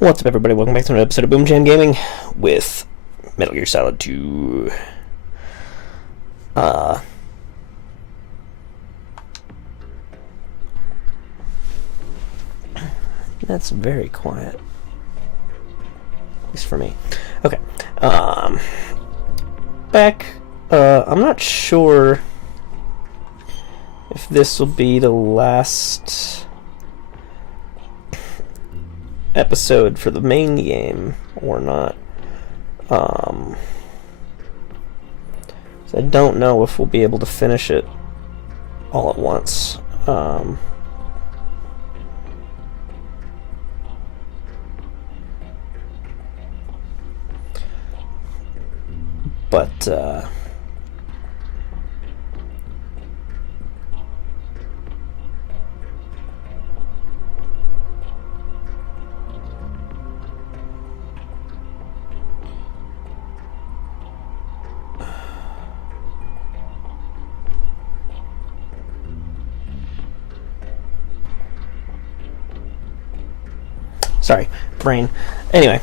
What's up, everybody? Welcome back to another episode of BoomJamGaming with Metal Gear Solid 2. That's very quiet. At least for me. Okay. Back. I'm not sure if this will be the last episode for the main game or not. So I don't know if we'll be able to finish it all at once. But sorry, brain. Anyway.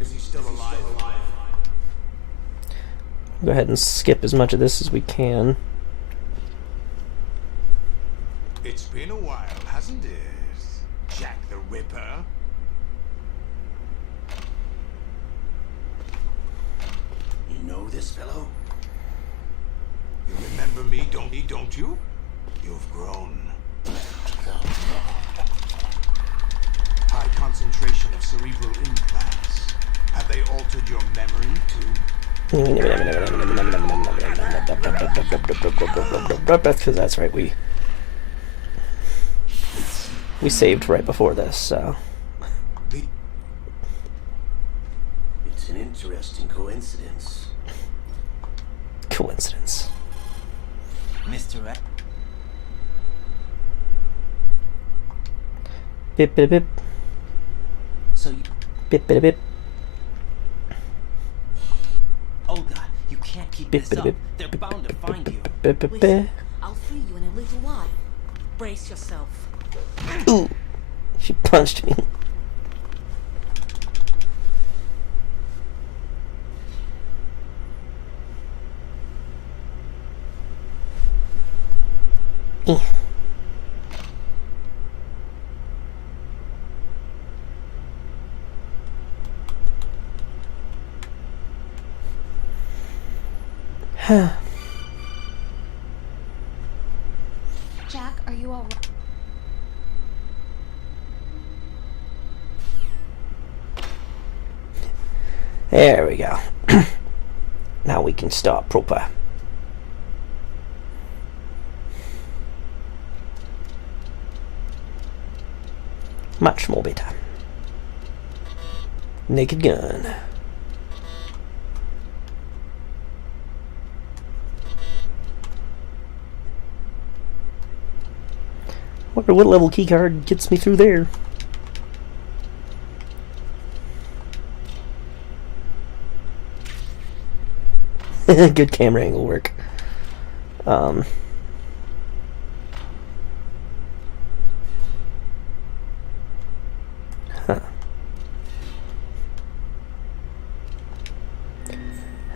Is he still alive? Go ahead and skip as much of this as we can. It's been a while, hasn't it? Jack the Ripper. You know this fellow? You remember me, don't you? You've grown. High concentration of cerebral implants. Have they altered your memory too? Because that's right, we saved right before this, so. It's an interesting coincidence. Coincidence. Mr. X. Bip bip bip. So you... Bip bip bip. Oh God, you can't keep Bip this bip up. bip. They're bound to find you. Bip bip bip. Listen, I'll free you in a little while. Brace yourself. Ooh, she punched me. Jack, are you all right? There we go. Now we can start proper. Much more better. Naked gun. Wonder what level keycard gets me through there. Good camera angle work. Huh.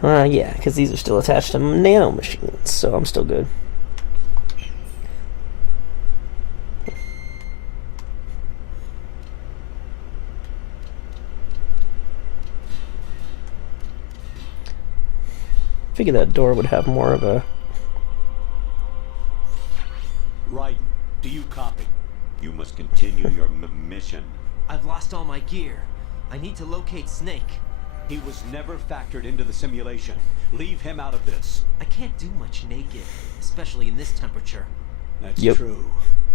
Yeah, because these are still attached to nano machines, so I'm still good. Figure that door would have more of a... Right. Do you copy? You must continue your mission. I've lost all my gear. I need to locate Snake. He was never factored into the simulation. Leave him out of this. I can't do much naked, especially in this temperature. That's Yep. true.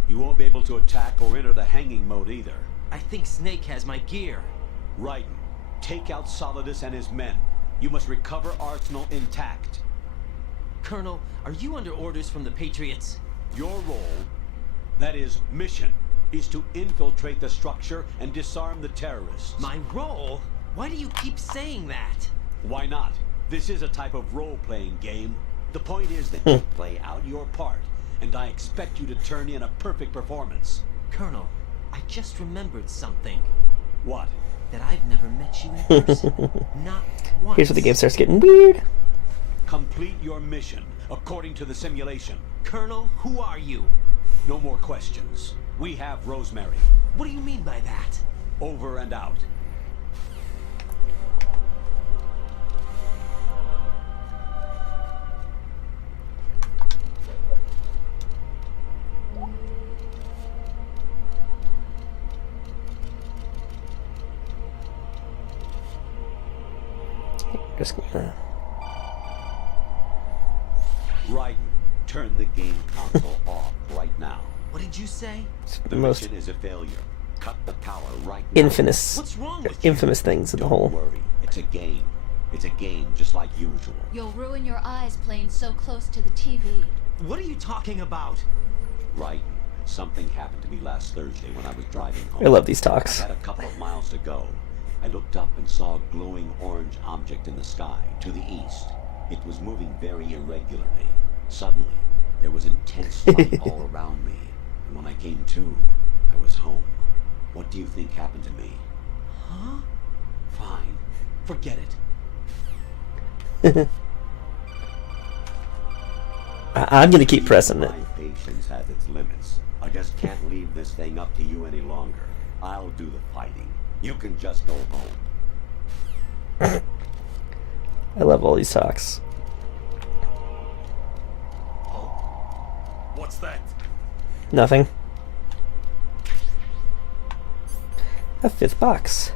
You won't be able to attack or enter the hanging mode either. I think Snake has my gear. Right. Take out Solidus and his men. You must recover Arsenal intact. Colonel, are you under orders from the Patriots? Your role, that is, mission, is to infiltrate the structure and disarm the terrorists. My role? Why do you keep saying that? Why not? This is a type of role-playing game. The point is that you play out your part, and I expect you to turn in a perfect performance. Colonel, I just remembered something. What? That I've never met you in person. Not once. Here's where the game starts getting weird. Complete your mission according to the simulation. Colonel, who are you? No more questions. We have Rosemary. What do you mean by that? Over and out. Just gonna... Right. Turn the game console off right now. What did you say? The most mission is a failure. Cut the power right now. What's wrong with you? infamous things in the Don't whole. worry. It's a game. It's a game just like usual. You'll ruin your eyes playing so close to the TV. What are you talking about? Right. Something happened to me last Thursday when I was driving home. I love these I talks. had a couple of miles to go. I looked up and saw a glowing orange object in the sky to the east. It was moving very irregularly. Suddenly, there was intense light all around me. And when I came to, I was home. What do you think happened to me? Huh? Fine. Forget it. I'm gonna keep pressing it. My patience has its limits. I just can't leave this thing up to you any longer. I'll do the fighting. You can just go home. I love all these talks. What's that? Nothing. A fifth box.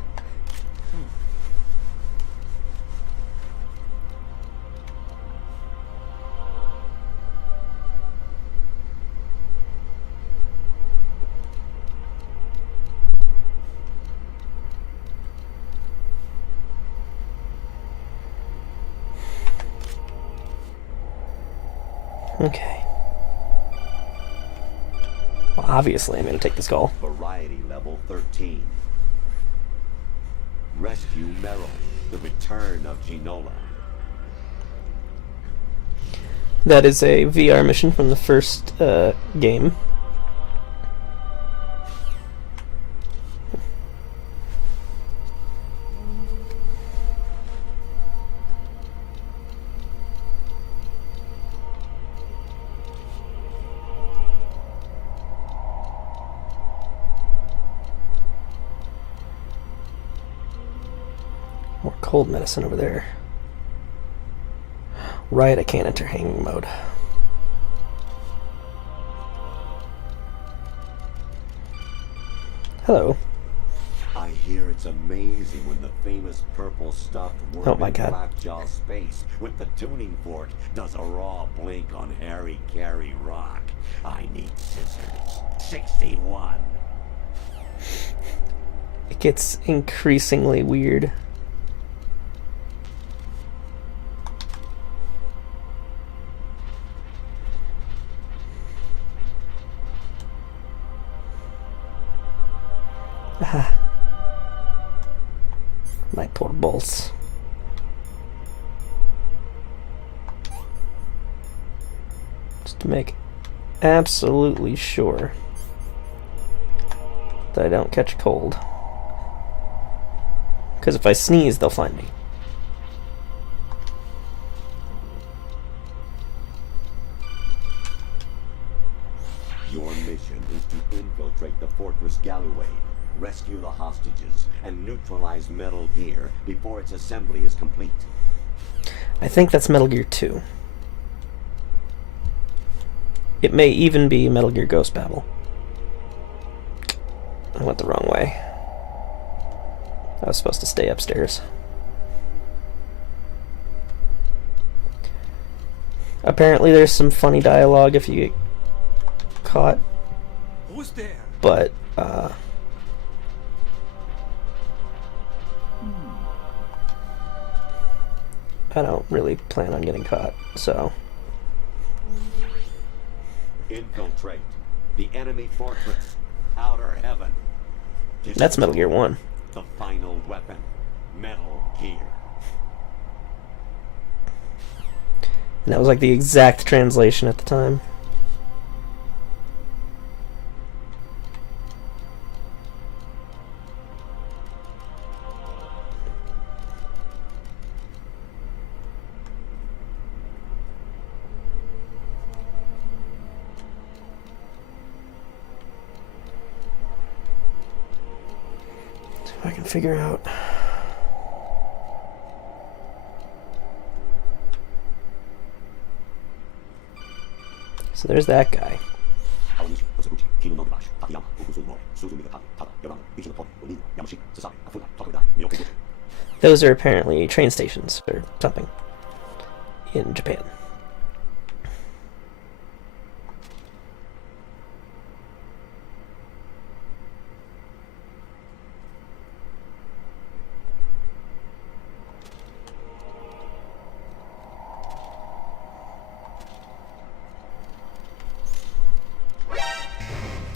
Okay. Well, obviously, I'm going to take this call. Variety level 13. Rescue Meryl. The return of Ginola. That is a VR mission from the first game. More cold medicine over there. Right, I can't enter hanging mode. Hello. I hear it's amazing when the famous purple stuffed worm Oh my in God. Blackjaw space with the tuning fork does a raw blink on Harry Carey Rock. I need scissors. 61. It gets increasingly weird. Ah. My poor bolts. Just to make absolutely sure that I don't catch cold. Because if I sneeze, they'll find me. Your mission is to infiltrate the Fortress Galloway, rescue the hostages, and neutralize Metal Gear before its assembly is complete. I think that's Metal Gear 2. It may even be Metal Gear Ghost Babel. I went the wrong way. I was supposed to stay upstairs. Apparently there's some funny dialogue if you get caught, Who's there? but I don't really plan on getting caught, so Infiltrate the enemy fortress. Outer heaven. That's Metal Gear 1. The final weapon, Metal Gear. And that was like the exact translation at the time. See if I can figure out. So there's that guy. Those are apparently train stations or something in Japan.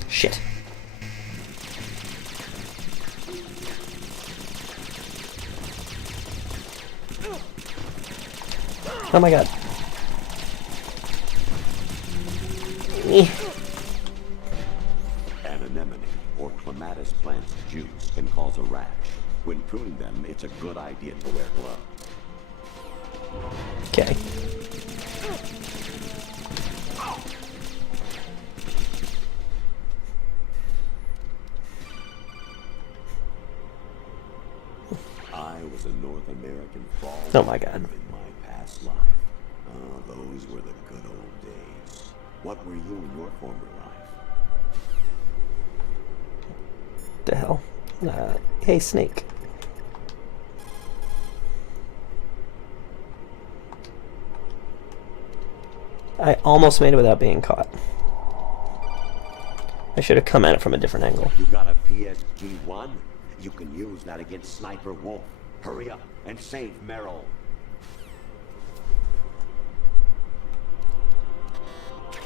Shit. Oh my god. An anemone or clematis plant's juice can cause a rash. When pruning them, it's a good idea to wear gloves. Okay. I was a North American fall Oh my god. in my past life. Oh, those were the good old days. What were you in your former life? The hell? Hey, Snake. I almost made it without being caught. I should have come at it from a different angle. You got a PSG-1? You can use that against Sniper Wolf. Hurry up and save Merrill.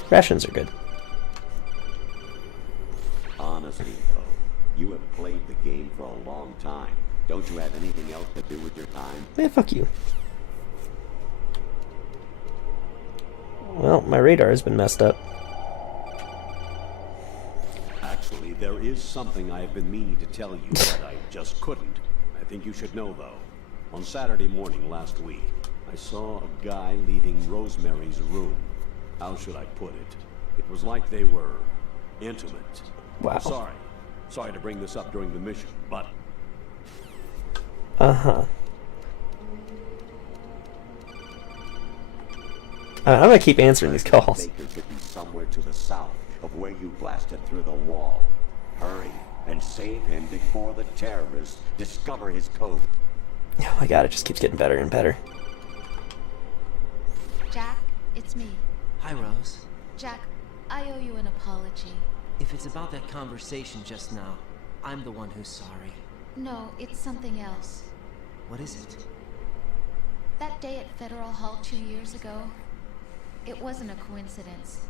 Rations are good. Honestly, though, you have played the game for a long time. Don't you have anything else to do with your time? Man, fuck you. Well, my radar has been messed up. Actually, there is something I have been meaning to tell you, but I just couldn't. I think you should know, though. On Saturday morning last week, I saw a guy leaving Rosemary's room. How should I put it? It was like they were intimate. Wow. Sorry to bring this up during the mission, but Uh-huh. I'm gonna keep answering these calls. Baker could be somewhere to the south of where you blasted through the wall. Hurry and save him before the terrorists discover his code. Oh my god, it just keeps getting better and better. Jack, it's me. Hi, Rose. Jack, I owe you an apology. If it's about that conversation just now, I'm the one who's sorry. No, it's something else. What is it? That day at Federal Hall 2 years ago, it wasn't a coincidence.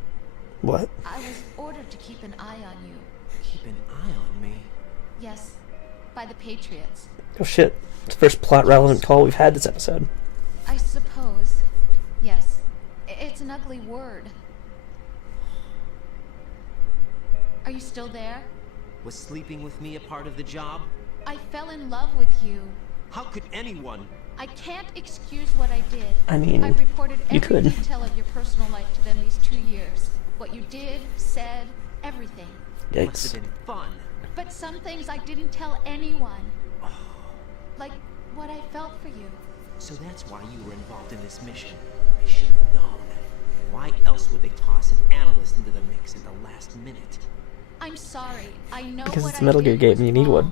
What? I was ordered to keep an eye on you. Keep an eye on me. Yes, by the Patriots. Oh shit. It's the first plot relevant call we've had this episode. I suppose. Yes. It's an ugly word. Are you still there? Was sleeping with me a part of the job? I fell in love with you. How could anyone? I can't excuse what I did. I mean, I reported you every could. detail of your personal life to them these 2 years. What you did, said, everything. Must Yikes. have been fun. But some things I didn't tell anyone. Like what I felt for you. So that's why you were involved in this mission. I should have known. Why else would they toss an analyst into the mix at the last minute? I'm sorry. I know Because what it's a Metal I Gear did game was and you need wrong. one.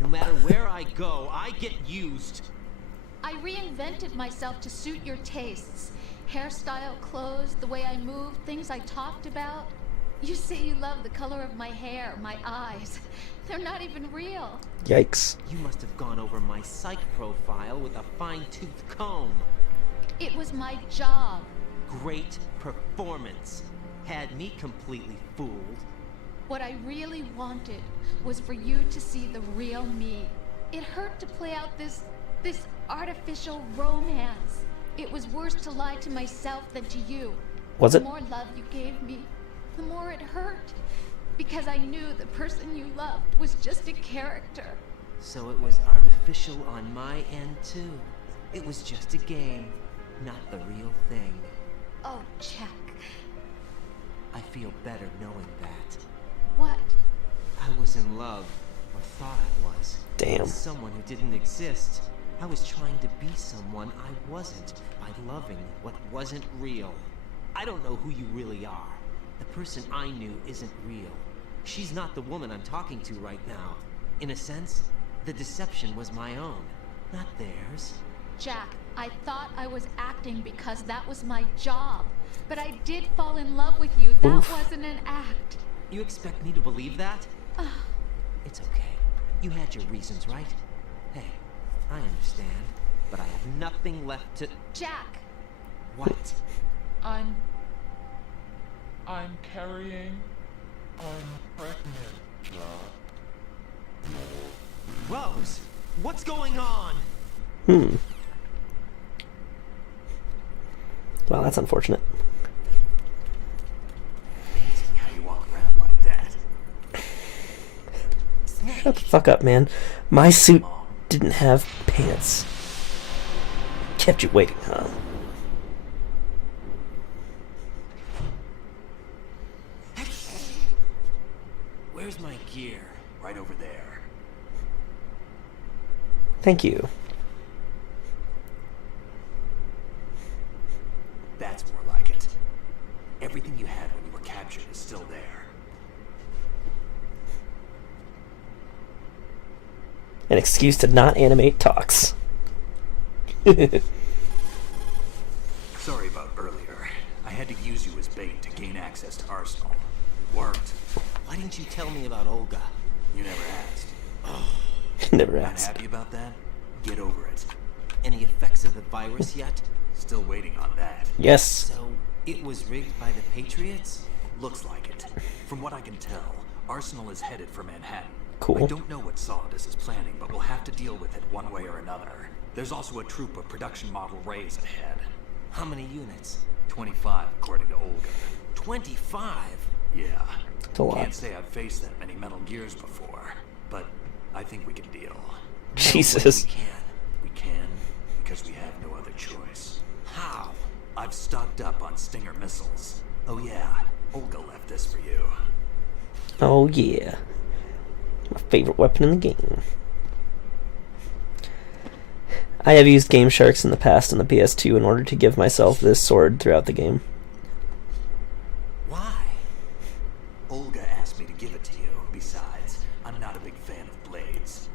No matter where I go, I get used. I reinvented myself to suit your tastes. Hairstyle, clothes, the way I moved, things I talked about. You say you love the color of my hair, my eyes. They're not even real. Yikes. You must have gone over my psych profile with a fine-tooth comb. It was my job. Great performance. Had me completely fooled. What I really wanted was for you to see the real me. It hurt to play out this artificial romance. It was worse to lie to myself than to you. Was it? The more love you gave me, the more it hurt. Because I knew the person you loved was just a character. So it was artificial on my end too. It was just a game, not the real thing. Oh, Jack. I feel better knowing that. What? I was in love, or thought I was. Damn. With someone who didn't exist. I was trying to be someone I wasn't by loving what wasn't real. I don't know who you really are. The person I knew isn't real. She's not the woman I'm talking to right now. In a sense, the deception was my own, not theirs. Jack, I thought I was acting because that was my job. But I did fall in love with you. That Oof. wasn't an act. You expect me to believe that? It's okay. You had your reasons, right? Hey, I understand, but I have nothing left to... Jack! What? I'm carrying. I'm pregnant. Rose, what's going on? Well, that's unfortunate. Amazing how you walk around like that. Shut the fuck up, man. My suit didn't have pants. Kept you waiting, huh? Where's my gear? Right over there. Thank you. That's more like it. Everything you had when you were captured is still there. An excuse to not animate talks. Sorry about earlier. I had to use you as bait to gain access to Arsenal. It worked. Why didn't you tell me about Olga? You never asked. Never Not asked. happy about that? Get over it. Any effects of the virus yet? Still waiting on that. Yes. So, it was rigged by the Patriots? Looks like it. From what I can tell, Arsenal is headed for Manhattan. Cool. I don't know what Solidus is planning, but we'll have to deal with it one way or another. There's also a troop of production model Rays ahead. How many units? 25, according to Olga. 25? Yeah. It's a lot. Can't say I've faced that many Metal Gears before, but I think we can deal. Jesus. We can. We can because we have no other choice. How? I've stocked up on Stinger missiles. Oh yeah, Olga left this for you. Oh yeah. My favorite weapon in the game. I have used Game Sharks in the past on the PS2 in order to give myself this sword throughout the game. Why? Olga asked me to give it to you. Besides, I'm not a big fan of blades.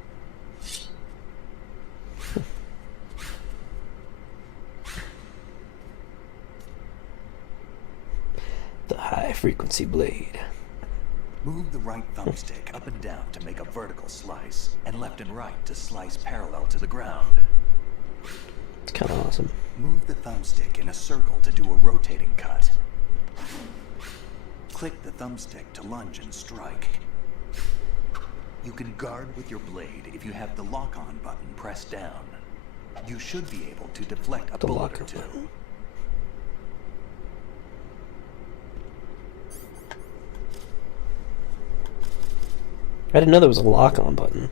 The high frequency blade. Move the right thumbstick up and down to make a vertical slice, and left and right to slice parallel to the ground. It's kind of awesome. Move the thumbstick in a circle to do a rotating cut. Click the thumbstick to lunge and strike. You can guard with your blade if you have the lock-on button pressed down. You should be able to deflect a The bullet or lock-on two. button. I didn't know there was a lock-on button.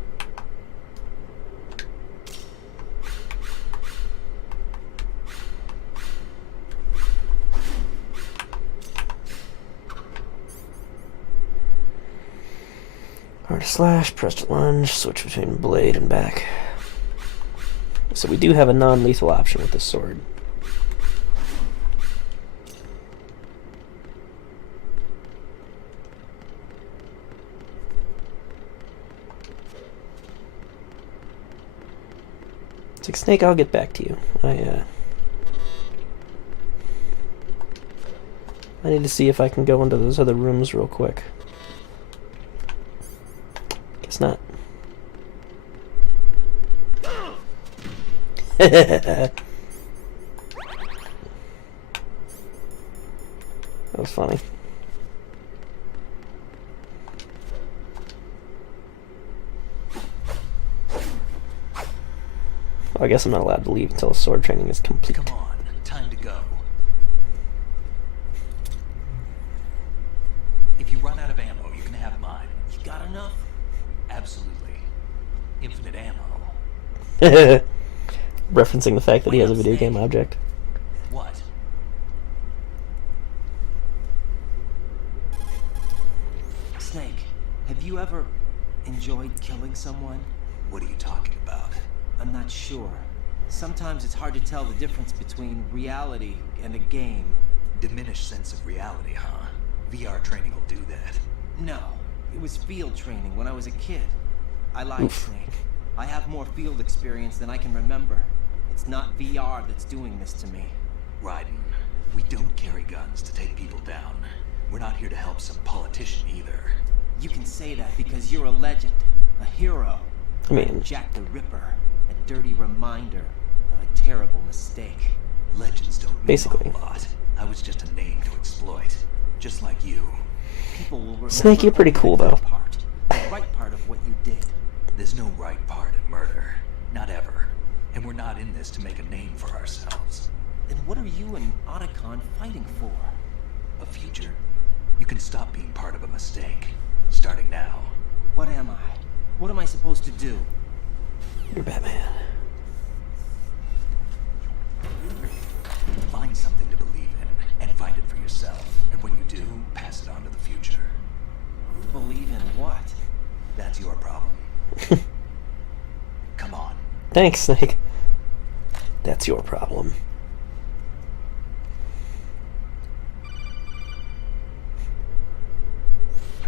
R to slash, press to lunge, switch between blade and back. So we do have a non-lethal option with this sword. It's like, Snake, I'll get back to you. I need to see if I can go into those other rooms real quick. Guess not. That was funny. I guess I'm not allowed to leave until the sword training is complete. Come on, time to go. If you run out of ammo, you can have mine. You got enough? Absolutely. Infinite ammo. Referencing the fact that he has a video game object. What? Snake, have you ever enjoyed killing someone? What are you talking about? I'm not sure. Sometimes it's hard to tell the difference between reality and a game. Diminished sense of reality, huh? VR training will do that. No, it was field training when I was a kid. I lied, Snake. I have more field experience than I can remember. It's not VR that's doing this to me. Raiden, we don't carry guns to take people down. We're not here to help some politician either. You can say that because you're a legend, a hero. I mean, Jack the Ripper, a dirty reminder of a terrible mistake. Legends don't mean Basically. a whole lot. I was just a name to exploit, just like you. People will remember Snake, you're pretty cool, though. The right part of what you did. There's no right part in murder. Not ever. And we're not in this to make a name for ourselves. Then what are you and Otacon fighting for? A future? You can stop being part of a mistake. Starting now. What am I? What am I supposed to do? you're Batman. Find something to believe in, and find it for yourself. And when you do, pass it on to the future. Believe in what? That's your problem. Come on. Thanks, Snake. That's your problem.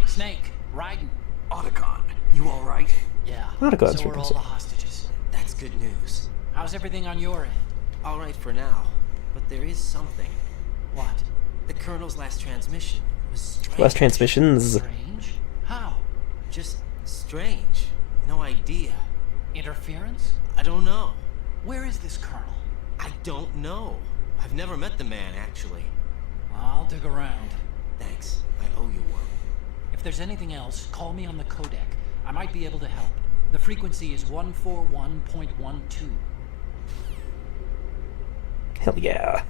Snake, Raiden. Otacon, you alright? Yeah. Otacon's so are all frequency. the hostages. That's good news. How's everything on your end? All right for now, but there is something. What? The Colonel's last transmission was strange. Last transmissions. Strange? How? Just strange. No idea. Interference? I don't know. Where is this colonel? I don't know. I've never met the man, actually. I'll dig around. Thanks. I owe you one. If there's anything else, call me on the codec. I might be able to help. The frequency is 141.12. Hell yeah.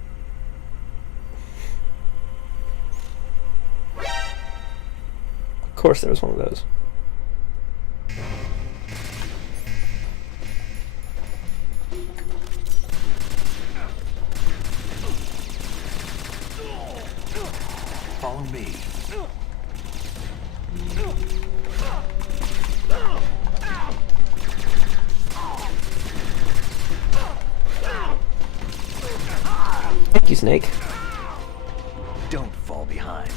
Of course there was one of those. Follow me. Thank you, Snake. Don't fall behind.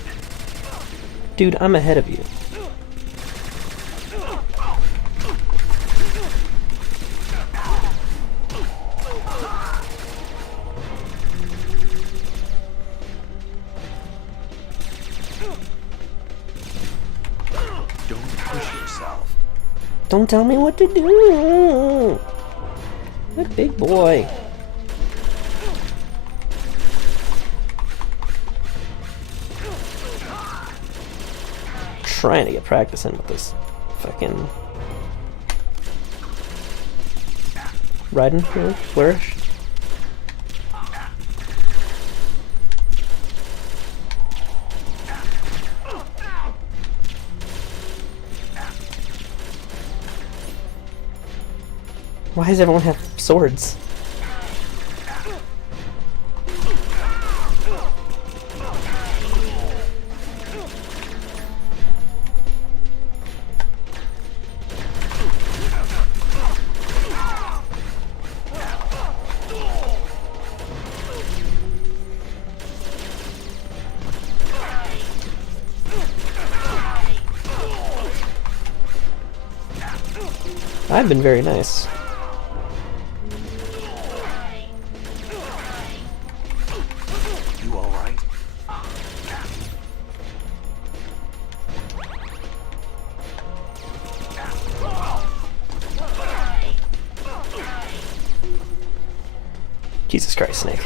Dude, I'm ahead of you. Don't push yourself. Don't tell me what to do. That big boy. Trying to get practice in with this fucking Raiden here, flourish. Why does everyone have swords? I've been very nice. You alright? Jesus Christ, Snake.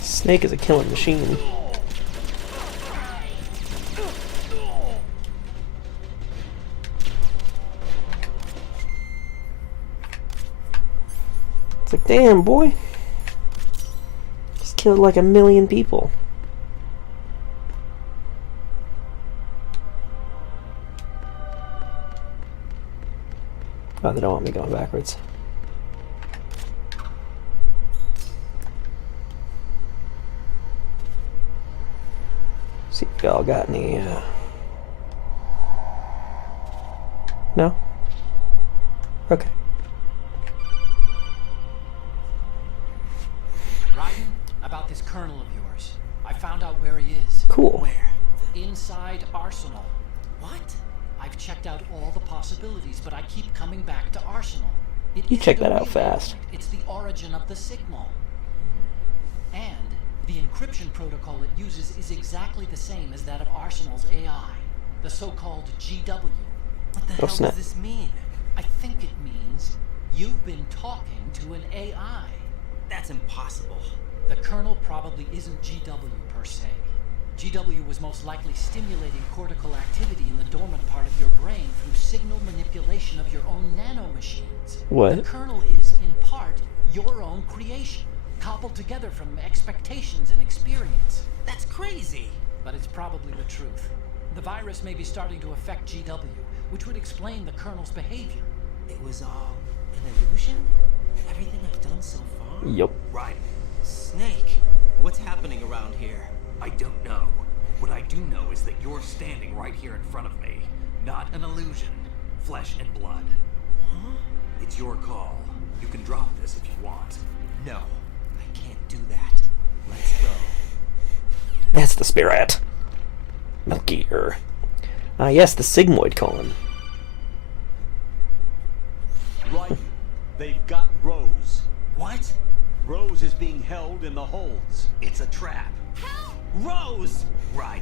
Snake is a killing machine. Like, damn, boy. Just killed like 1 million people. Oh, they don't want me going backwards. See if y'all got any, No? Okay. Raiden, about this colonel of yours. I found out where he is. Cool. Where? Inside Arsenal. What? I've checked out all the possibilities, but I keep coming back to Arsenal. It You isn't check a that out relay fast. point, it's the origin of the signal. And the encryption protocol it uses is exactly the same as that of Arsenal's AI, the so-called GW. What the Oh, hell snap. does this mean? I think it means you've been talking to an AI. That's impossible. The kernel probably isn't GW per se. GW was most likely stimulating cortical activity in the dormant part of your brain through signal manipulation of your own nanomachines. What? The kernel is, in part, your own creation, cobbled together from expectations and experience. That's crazy. But it's probably the truth. The virus may be starting to affect GW, which would explain the kernel's behavior. It was all an illusion? Everything I've done so far? Yup. Right. Snake, what's happening around here? I don't know. What I do know is that you're standing right here in front of me. Not an illusion. Flesh and blood. Huh? It's your call. You can drop this if you want. No, I can't do that. Let's go. That's the spirit. Metal Gear. Ah, yes, the sigmoid colon. Right. They've got Rose. What? Rose is being held in the holds. It's a trap. Help! Rose! Raiden,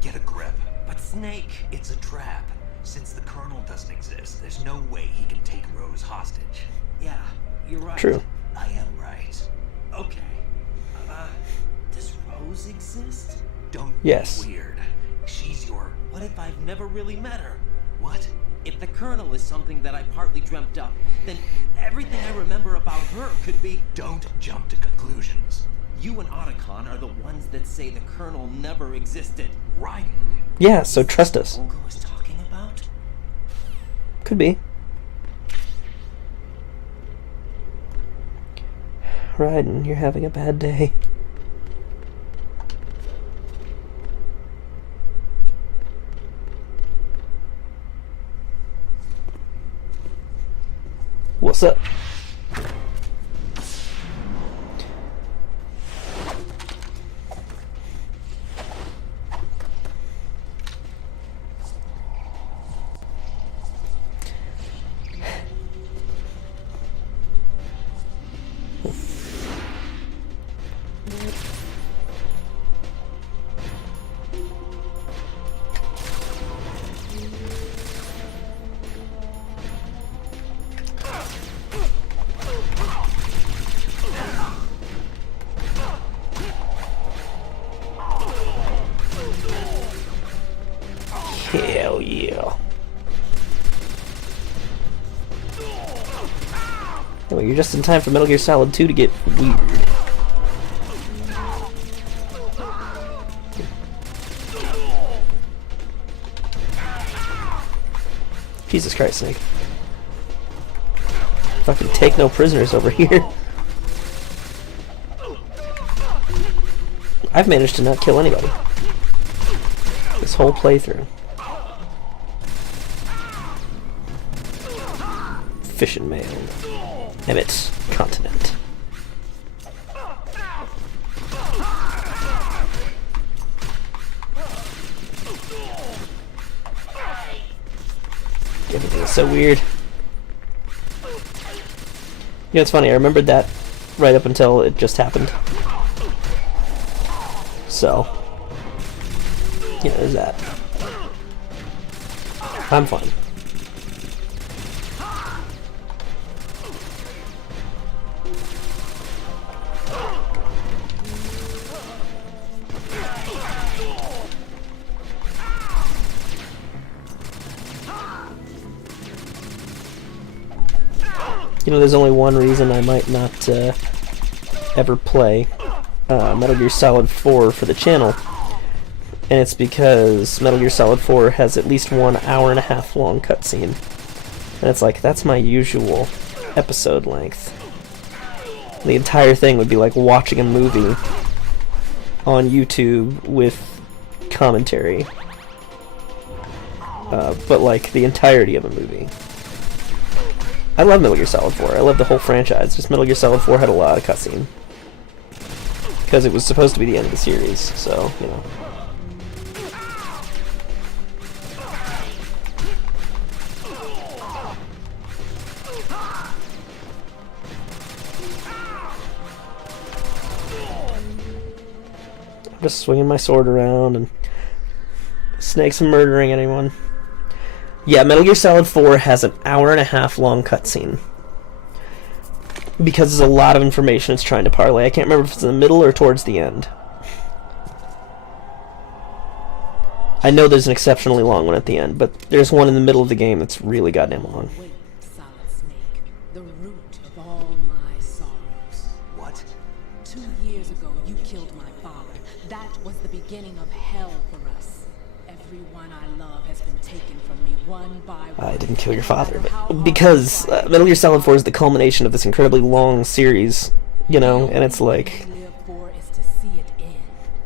get a grip. But Snake... It's a trap. Since the Colonel doesn't exist, there's no way he can take Rose hostage. Yeah, you're right. True. I am right. Okay. Does Rose exist? Don't Yes. be weird. She's your... What if I've never really met her? What? If the Colonel is something that I partly dreamt up, then everything I remember about her could be... Don't jump to conclusions. You and Otacon are the ones that say the Colonel never existed. Raiden. Yeah, so trust us. Olga was talking about? Could be. Raiden, you're having a bad day. What's up? Hell yeah. Anyway, you're just in time for Metal Gear Solid 2 to get weird. Jesus Christ, Snake. Fucking take no prisoners over here. I've managed to not kill anybody this whole playthrough. Fission mail. Emmett's continent. Everything is so weird. You know, it's funny, I remembered that right up until it just happened. So, yeah, there's that. I'm fine. You know, there's only one reason I might not ever play Metal Gear Solid 4 for the channel, and it's because Metal Gear Solid 4 has at least 1 hour-and-a-half long cutscene. And it's like, that's my usual episode length. The entire thing would be like watching a movie on YouTube with commentary. But like the entirety of a movie. I love Metal Gear Solid 4. I love the whole franchise. Just Metal Gear Solid 4 had a lot of cutscene. Because it was supposed to be the end of the series, so, you know. Just swinging my sword around and snakes and murdering anyone. Yeah, Metal Gear Solid 4 has an hour-and-a-half long cutscene. Because there's a lot of information it's trying to parlay. I can't remember if it's in the middle or towards the end. I know there's an exceptionally long one at the end, but there's one in the middle of the game that's really goddamn long. Wait, Solid Snake, the root of all my sorrows. What? 2 years ago, you killed my father. That was the beginning of hell for us. Everyone I love has been taken from me one by one. I didn't kill your father, but because Metal Gear Solid 4 is the culmination of this incredibly long series, you know, and it's like,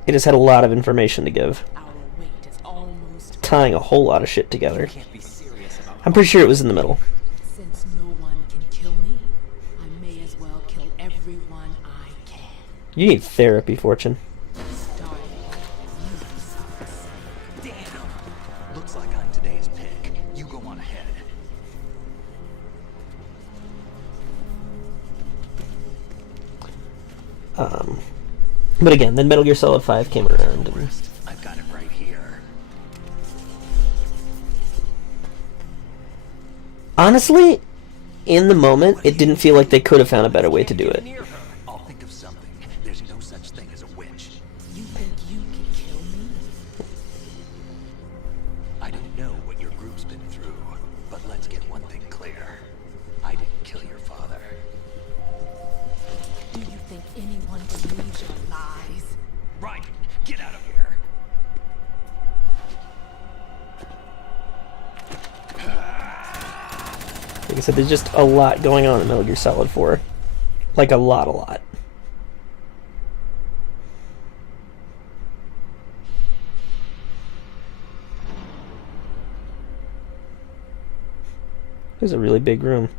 it has had a lot of information to give, tying a whole lot of shit together. I'm pretty sure it was in the middle. Since no one can kill me, I may as well kill everyone I can. You need therapy, Fortune. Looks like I'm today's pick. You go on ahead. But again, then Metal Gear Solid 5 came around. And I've got it right here. honestly, in the moment, it didn't feel like they could have found a better way to do it. I'll think of something. There's no such thing as a witch. You think you can kill me? I don't know what your group's been through, but let's get one thing clear. I didn't kill your father. Do you think anyone believes your lies? Right, get out of here. Like I said, there's just a lot going on in Metal Gear Solid 4. Like, a lot. There's a really big room.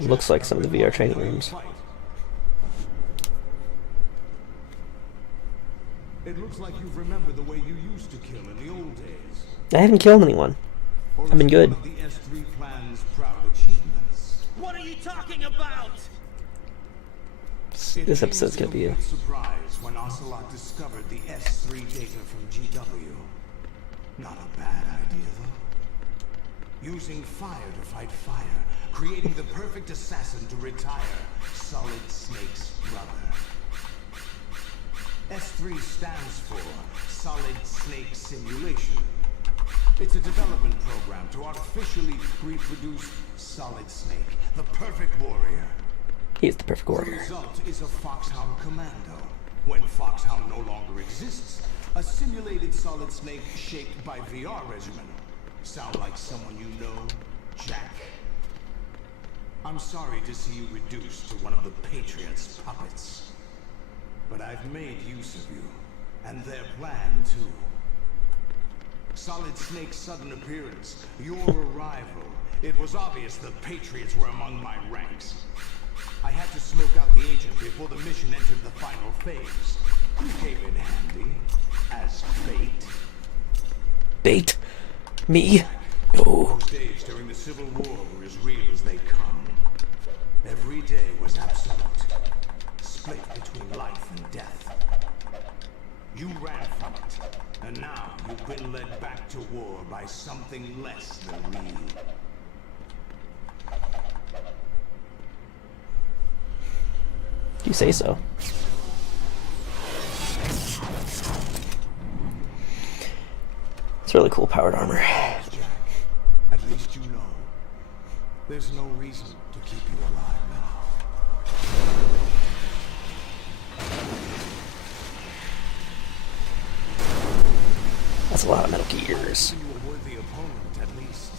It looks like some of the VR training rooms. It looks like you've remembered the way you used to kill in the old days. I haven't killed anyone. I've been good. The S3 plan's proud achievements. What are you talking about? This episode's gonna be a surprise when Ocelot discovered the S3 data from GW. Not a bad idea, though. Using fire to fight fire, creating the perfect assassin to retire Solid Snake's brother. S3 stands for Solid Snake Simulation. It's a development program to artificially reproduce Solid Snake, the perfect warrior. He is the perfect The warrior. result is a Foxhound Commando. When Foxhound no longer exists, a simulated Solid Snake shaped by VR regimen. Sound like someone you know, Jack? I'm sorry to see you reduced to one of the Patriots' puppets. But I've made use of you, and their plan too. Solid Snake's sudden appearance, your arrival. It was obvious the Patriots were among my ranks. I had to smoke out the agent before the mission entered the final phase. You came in handy, as bait. Bait? Me? No. Those days during the Civil War were as real as they come. Every day was absolute. Split between life and death. You ran from it, and now you've been led back to war by something less than real. You say so. It's really cool powered armor. Jack. At least you know. There's no reason to keep you alive now. That's a lot of Metal Gears. You a worthy opponent, at least.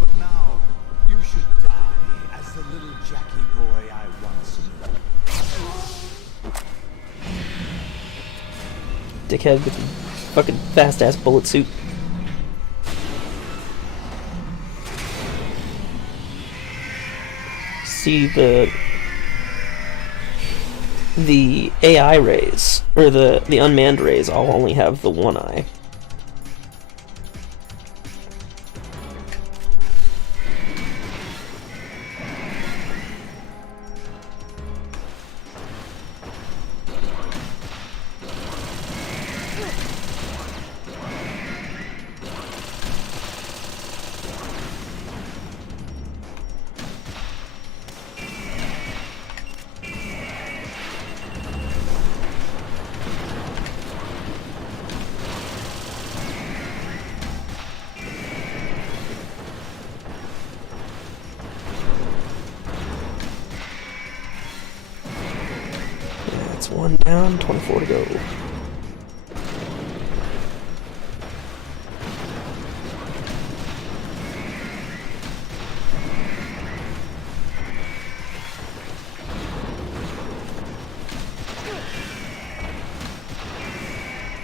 But now, you should die as the little Jackie boy I once knew. Dickhead with the fucking fast-ass bullet suit. See the AI rays, or the unmanned rays, all only have the one eye. That's one down, 24 to go.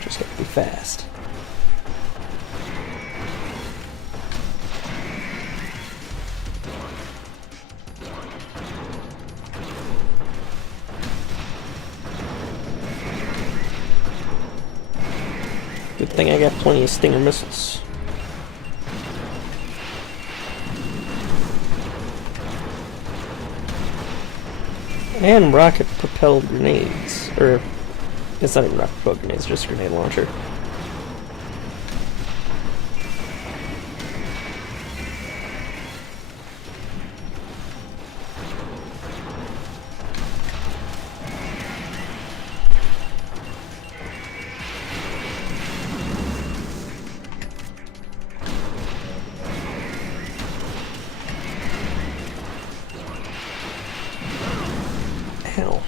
Just gotta be fast. Good thing I got plenty of Stinger missiles. And rocket-propelled grenades. Or, it's not even rocket-propelled grenades, just a grenade launcher. Hell.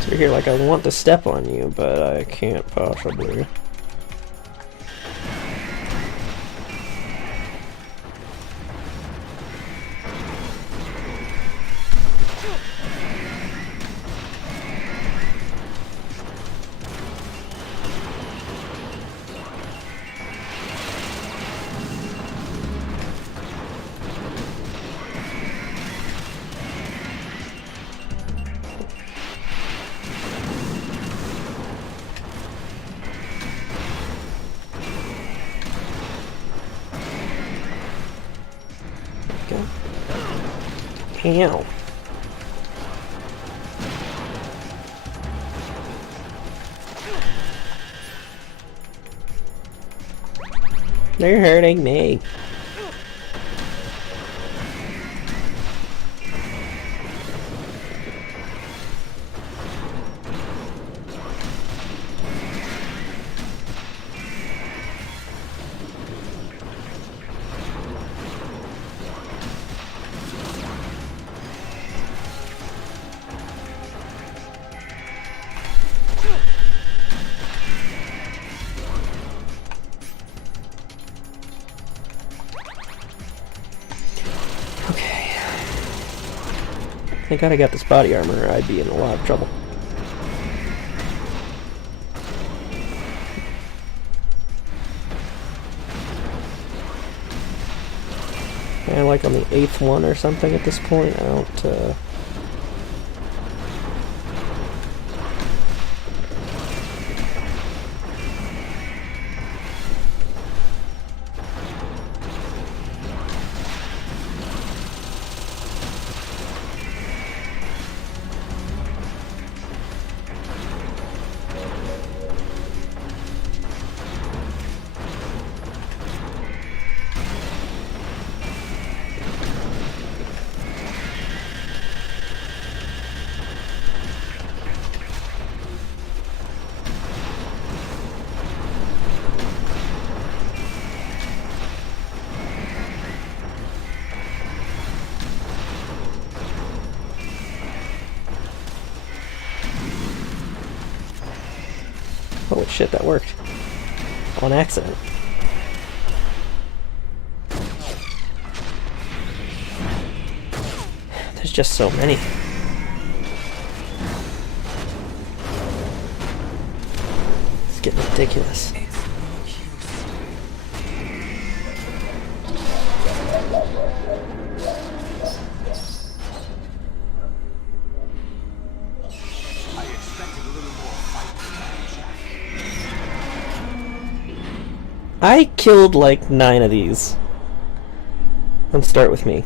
So you're here like I want to step on you, but I can't possibly. Ow. They're hurting me. Thank God I got this body armor, or I'd be in a lot of trouble. Yeah, like on the 8th one or something at this point. I don't, shit, that worked. On accident. There's just so many. It's getting ridiculous. I killed like 9 of these. Let's start with me.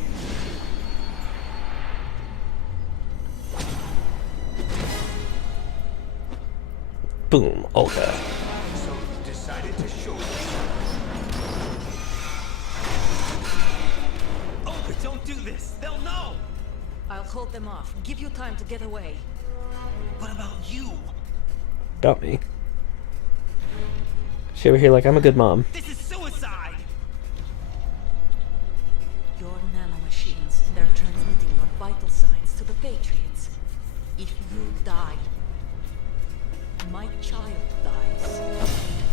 Boom, Olga. So you decided to show Oh, don't do this! They'll know! I'll hold them off. Give you time to get away. What about you? About me. She over here like I'm a good mom. This is suicide! Your nanomachines, they're transmitting your vital signs to the Patriots. If you die, my child dies.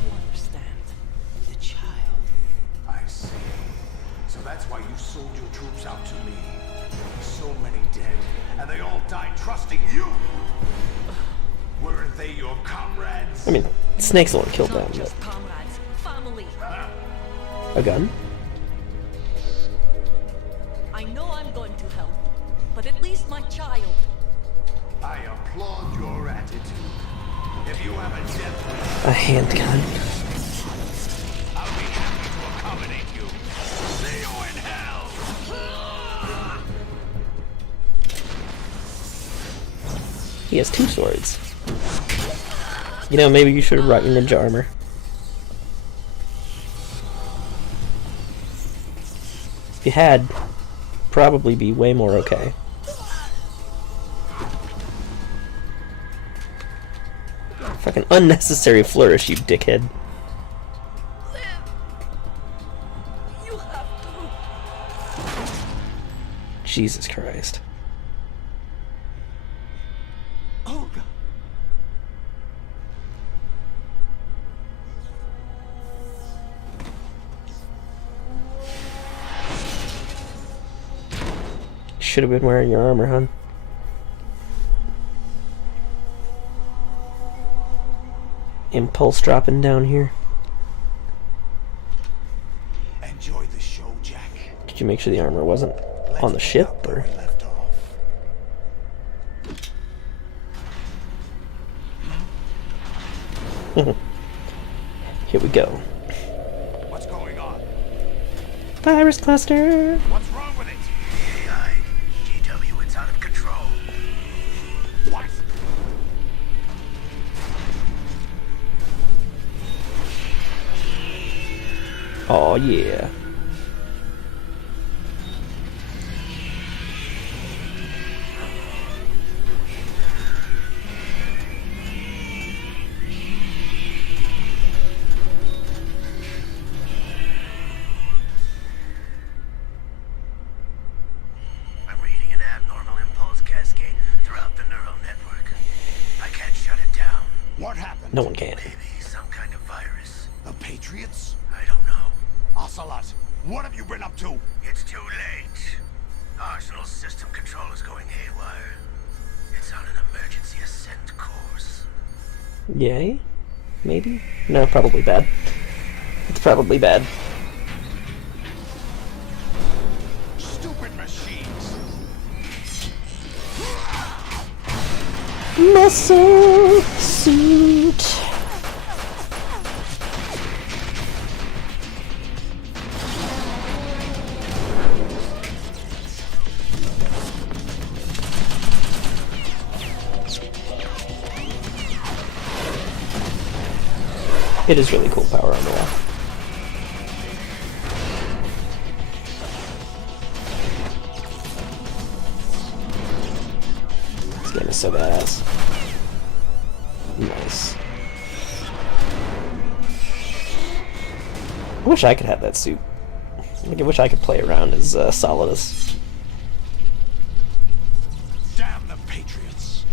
You understand? The child. I see. So that's why you sold your troops out to me. So many dead, and they all died trusting you. Weren't they your comrades? I mean, Snake's the one who killed them, Not but... just comrades, family. A gun? I know I'm going to help, but at least my child. I applaud your attitude. If you have a death, A handgun. I'll be happy to accommodate you. See you in hell! He has 2 swords. You know, maybe you should have brought your ninja armor. If you had, probably be way more okay. Fucking unnecessary flourish, you dickhead. You have to. Jesus Christ. Oh, God. Should have been wearing your armor, hon. Impulse dropping down here. Enjoy the show, Jack. Did you make sure the armor wasn't on the ship, or? We left off. Here we go. What's going on? Virus cluster! What's wrong with it? AI, GW, it's out of control. What? Oh yeah. I'm reading an abnormal impulse cascade throughout the neural network. I can't shut it down. What happened? No one can. Maybe some kind of virus. The Patriots? I don't know. Ocelot, what have you been up to? It's too late. Arsenal system control is going haywire. It's on an emergency ascent course. Yay? Maybe? No, probably bad. It's probably bad. Stupid machines. Muscle suit. It is really cool power on the wall. This game is so badass. Nice. I wish I could have that suit. Like, I wish I could play around as Solidus. Damn the Patriots.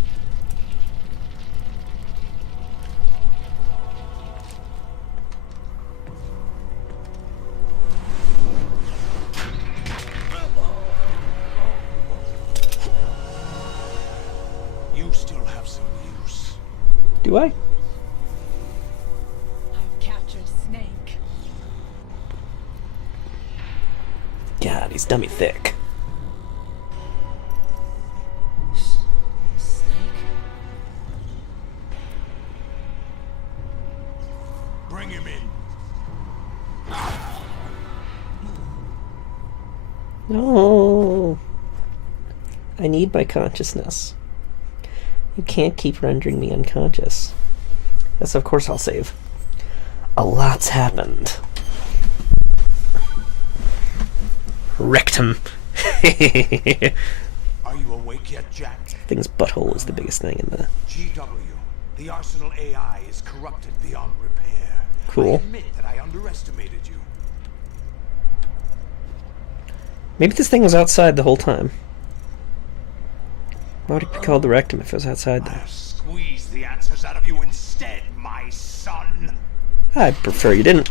Do I? I've captured Snake. God, he's dummy thick. Bring him in. No. I need my consciousness. You can't keep rendering me unconscious. Yes, of course I'll save. A lot's happened. Wrecked him. Are you awake yet, Jack? Thing's butthole is the biggest thing in the... GW, the Arsenal AI is corrupted beyond repair. Cool. I admit that I underestimated you. Maybe this thing was outside the whole time. Why would it be called the rectum if it was outside though? I'll squeeze the answers out of you instead, my son. I'd prefer you didn't.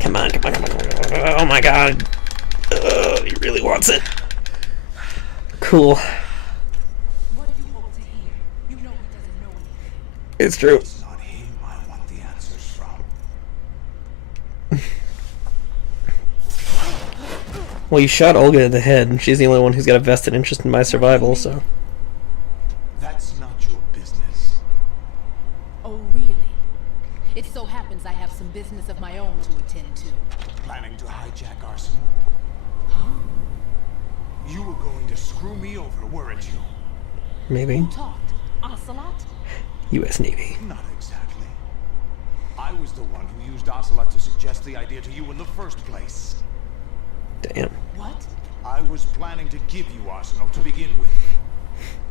Come on, come on, come on, come on. Oh my god. He really wants it. Cool. What do you hope to hear? You know he doesn't know anything. It's true. It's not him I want the answers from. Well, you shot Olga in the head, and she's the only one who's got a vested interest in my survival, so... That's not your business. Oh, really? It so happens I have some business of my own to attend to. Planning to hijack Arsenal? Huh? You were going to screw me over, weren't you? Maybe. Who talked? Ocelot? U.S. Navy. Not exactly. I was the one who used Ocelot to suggest the idea to you in the first place. Damn. What? I was planning to give you Arsenal to begin with.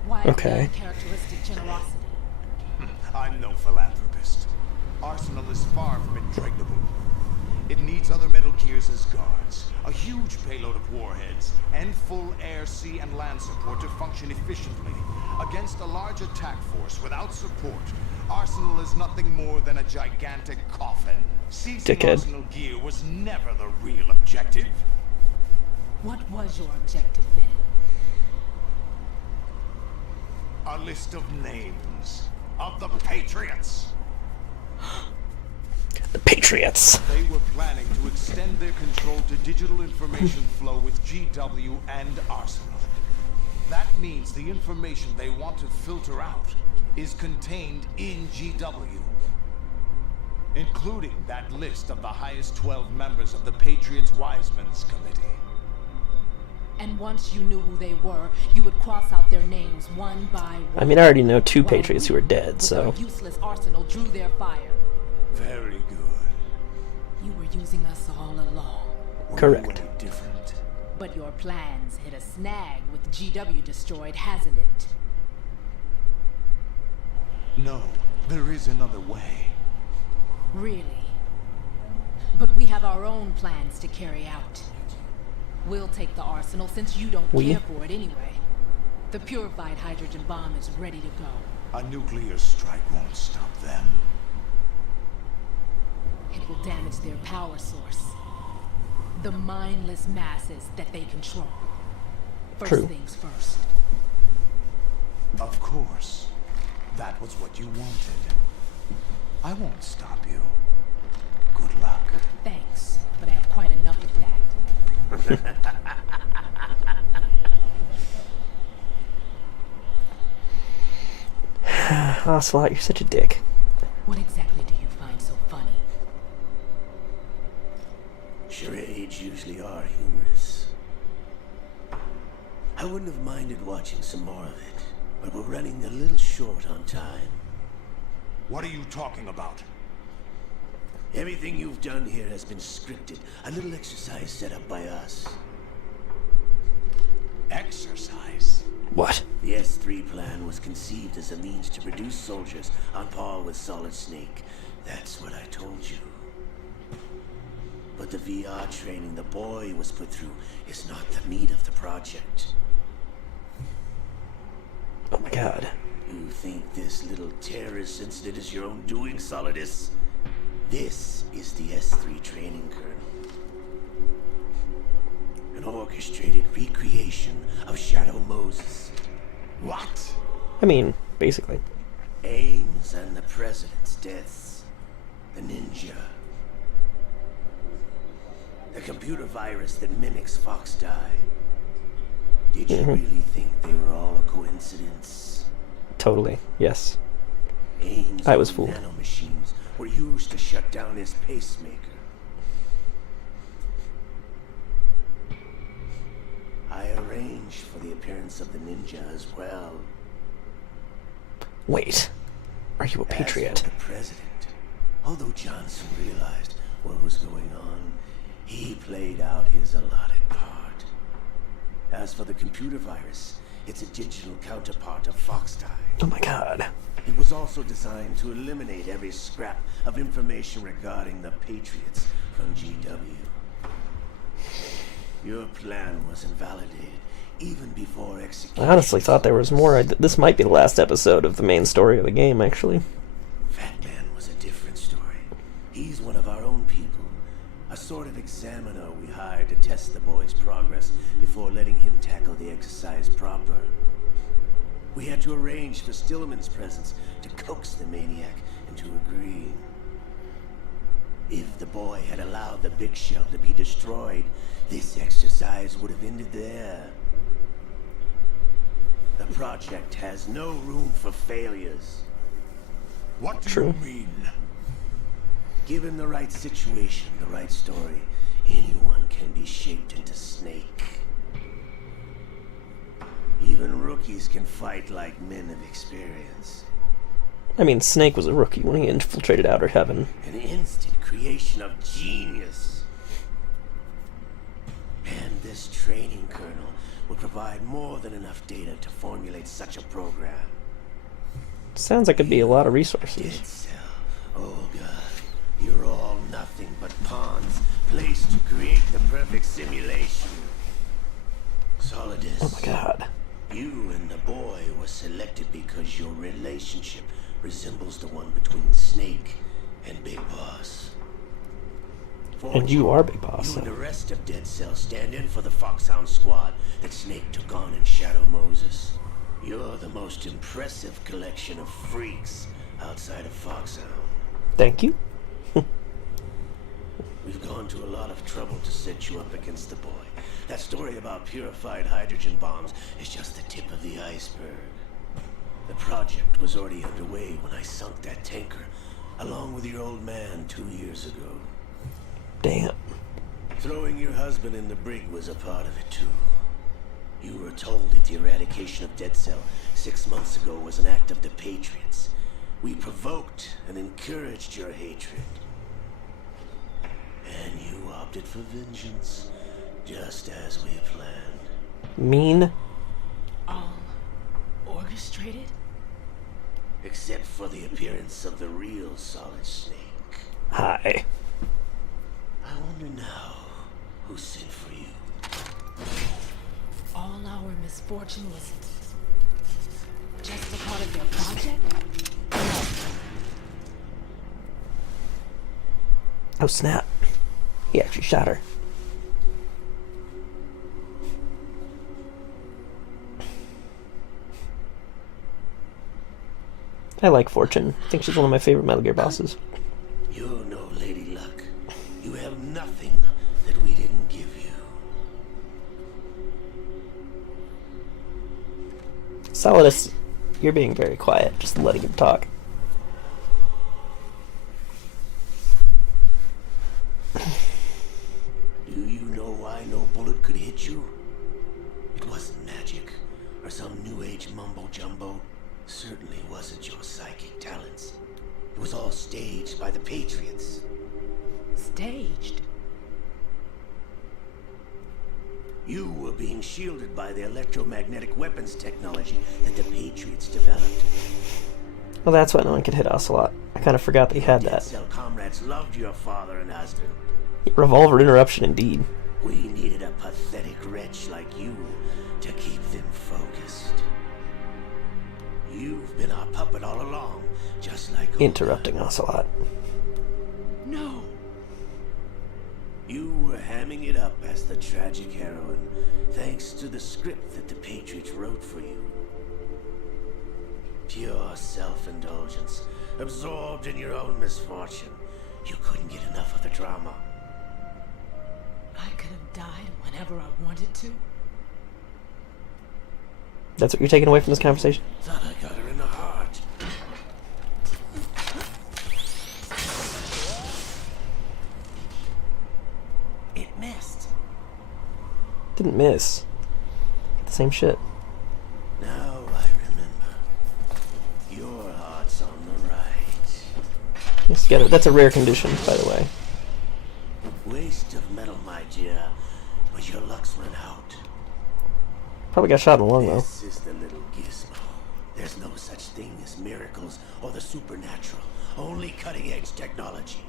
Why Okay. uncharacteristic generosity? I'm no philanthropist. Arsenal is far from impregnable. It needs other Metal Gears as guards, a huge payload of warheads, and full air, sea, and land support to function efficiently. Against a large attack force without support, Arsenal is nothing more than a gigantic coffin. Seizing Dickhead. Arsenal gear was never the real objective. What was your objective then? A list of names of the Patriots. The Patriots. They were planning to extend their control to digital information flow with GW and Arsenal. That means the information they want to filter out is contained in GW, including that list of the highest 12 members of the Patriots Wiseman's Committee. And once you knew who they were, you would cross out their names one by one. I mean, I already know 2 While Patriots who are dead, with so... our useless arsenal drew their fire. Very good. You were using us all along. Were Correct. you any different? But your plans hit a snag with GW destroyed, hasn't it? No, there is another way. Really? But we have our own plans to carry out. We'll take the arsenal since you don't We? care for it anyway. The purified hydrogen bomb is ready to go. A nuclear strike won't stop them. It will damage their power source. The mindless masses that they control. First True. things first. Of course. That was what you wanted. I won't stop you. Good luck. Thanks, but I have quite enough of that. Ocelot, you're such a dick. What exactly do you find so funny? Charades usually are humorous. I wouldn't have minded watching some more of it, but we're running a little short on time. What are you talking about? Everything you've done here has been scripted, a little exercise set up by us. Exercise? What? The S3 plan was conceived as a means to produce soldiers on par with Solid Snake. That's what I told you. But the VR training the boy was put through is not the meat of the project. Oh my god. You think this little terrorist incident is your own doing, Solidus? This is the S3 training kernel. An orchestrated recreation of Shadow Moses. What? I mean, basically. Ames and the president's deaths. The ninja. The computer virus that mimics Fox Die. Did you really think they were all a coincidence? Totally, yes. Ames' I was own fooled. nanomachines were used to shut down his pacemaker. I arranged for the appearance of the ninja as well. Wait, are you a patriot? As for the president, although Johnson realized what was going on, he played out his allotted part. As for the computer virus, it's a digital counterpart of Fox Die. Oh my god. It was also designed to eliminate every scrap of information regarding the Patriots from GW. Your plan was invalidated even before execution. I honestly thought there was more. This might be the last episode of the main story of the game, actually. Fat Man was a different story. He's one of our own people. A sort of examiner we hired to test the boy's progress before letting him tackle the exercise proper. We had to arrange for Stillman's presence to coax the maniac into agreeing. If the boy had allowed the big shell to be destroyed, this exercise would have ended there. The project has no room for failures. What do True. you mean? Given the right situation, the right story, anyone can be shaped into Snake. Even rookies can fight like men of experience. I mean, Snake was a rookie when he infiltrated Outer Heaven. An instant creation of genius. And this training kernel will provide more than enough data to formulate such a program. Sounds like it'd be a lot of resources. Dead Cell. Oh god, you're all nothing but pawns placed to create the perfect simulation. Solidus. Oh my god. You and the boy were selected because your relationship resembles the one between Snake and Big Boss. And you are Big Boss. You So. and the rest of Dead Cell stand in for the Foxhound squad that Snake took on in Shadow Moses. You're the most impressive collection of freaks outside of Foxhound. Thank you. We've gone to a lot of trouble to set you up against the boy. That story about purified hydrogen bombs is just the tip of the iceberg. The project was already underway when I sunk that tanker, along with your old man 2 years ago. Damn. Throwing your husband in the brig was a part of it too. You were told that the eradication of Dead Cell 6 months ago was an act of the Patriots. We provoked and encouraged your hatred. And you opted for vengeance, just as we planned. Mean. All orchestrated? Except for the appearance of the real Solid Snake. Hi. I wonder now who sent for you. All our misfortune was just a part of their project? Oh snap. He actually shot her. I like Fortune. I think she's one of my favorite Metal Gear bosses. You're no Lady Luck. You have nothing that we didn't give you. Solidus, you're being very quiet, just letting him talk. Do you know why no bullet could hit you? It wasn't magic or some new age mumbo jumbo. Certainly wasn't your psychic talents. It was all staged by the Patriots. Staged? You were being shielded by the electromagnetic weapons technology that the Patriots developed. Well, that's why no one could hit Ocelot. I kind of forgot that he had Dead that. Cell comrades loved your father and husband. Revolver interruption, indeed. We needed a pathetic wretch like you to keep them focused. You've been our puppet all along, just like Interrupting Ocelot. summing it up as the tragic heroine, thanks to the script that the Patriots wrote for you. Pure self-indulgence, absorbed in your own misfortune. You couldn't get enough of the drama. I could have died whenever I wanted to. That's what you're taking away from this conversation? Thought I got her in the heart. It missed. Didn't miss. Got the same shit. Now I remember. Your heart's on the right. Let's get it. That's a rare condition, by the way. Waste of metal, my dear, but your luck's run out. Probably got shot in the lung, though. This is the little gizmo. There's no such thing as miracles or the supernatural. Only cutting-edge technology.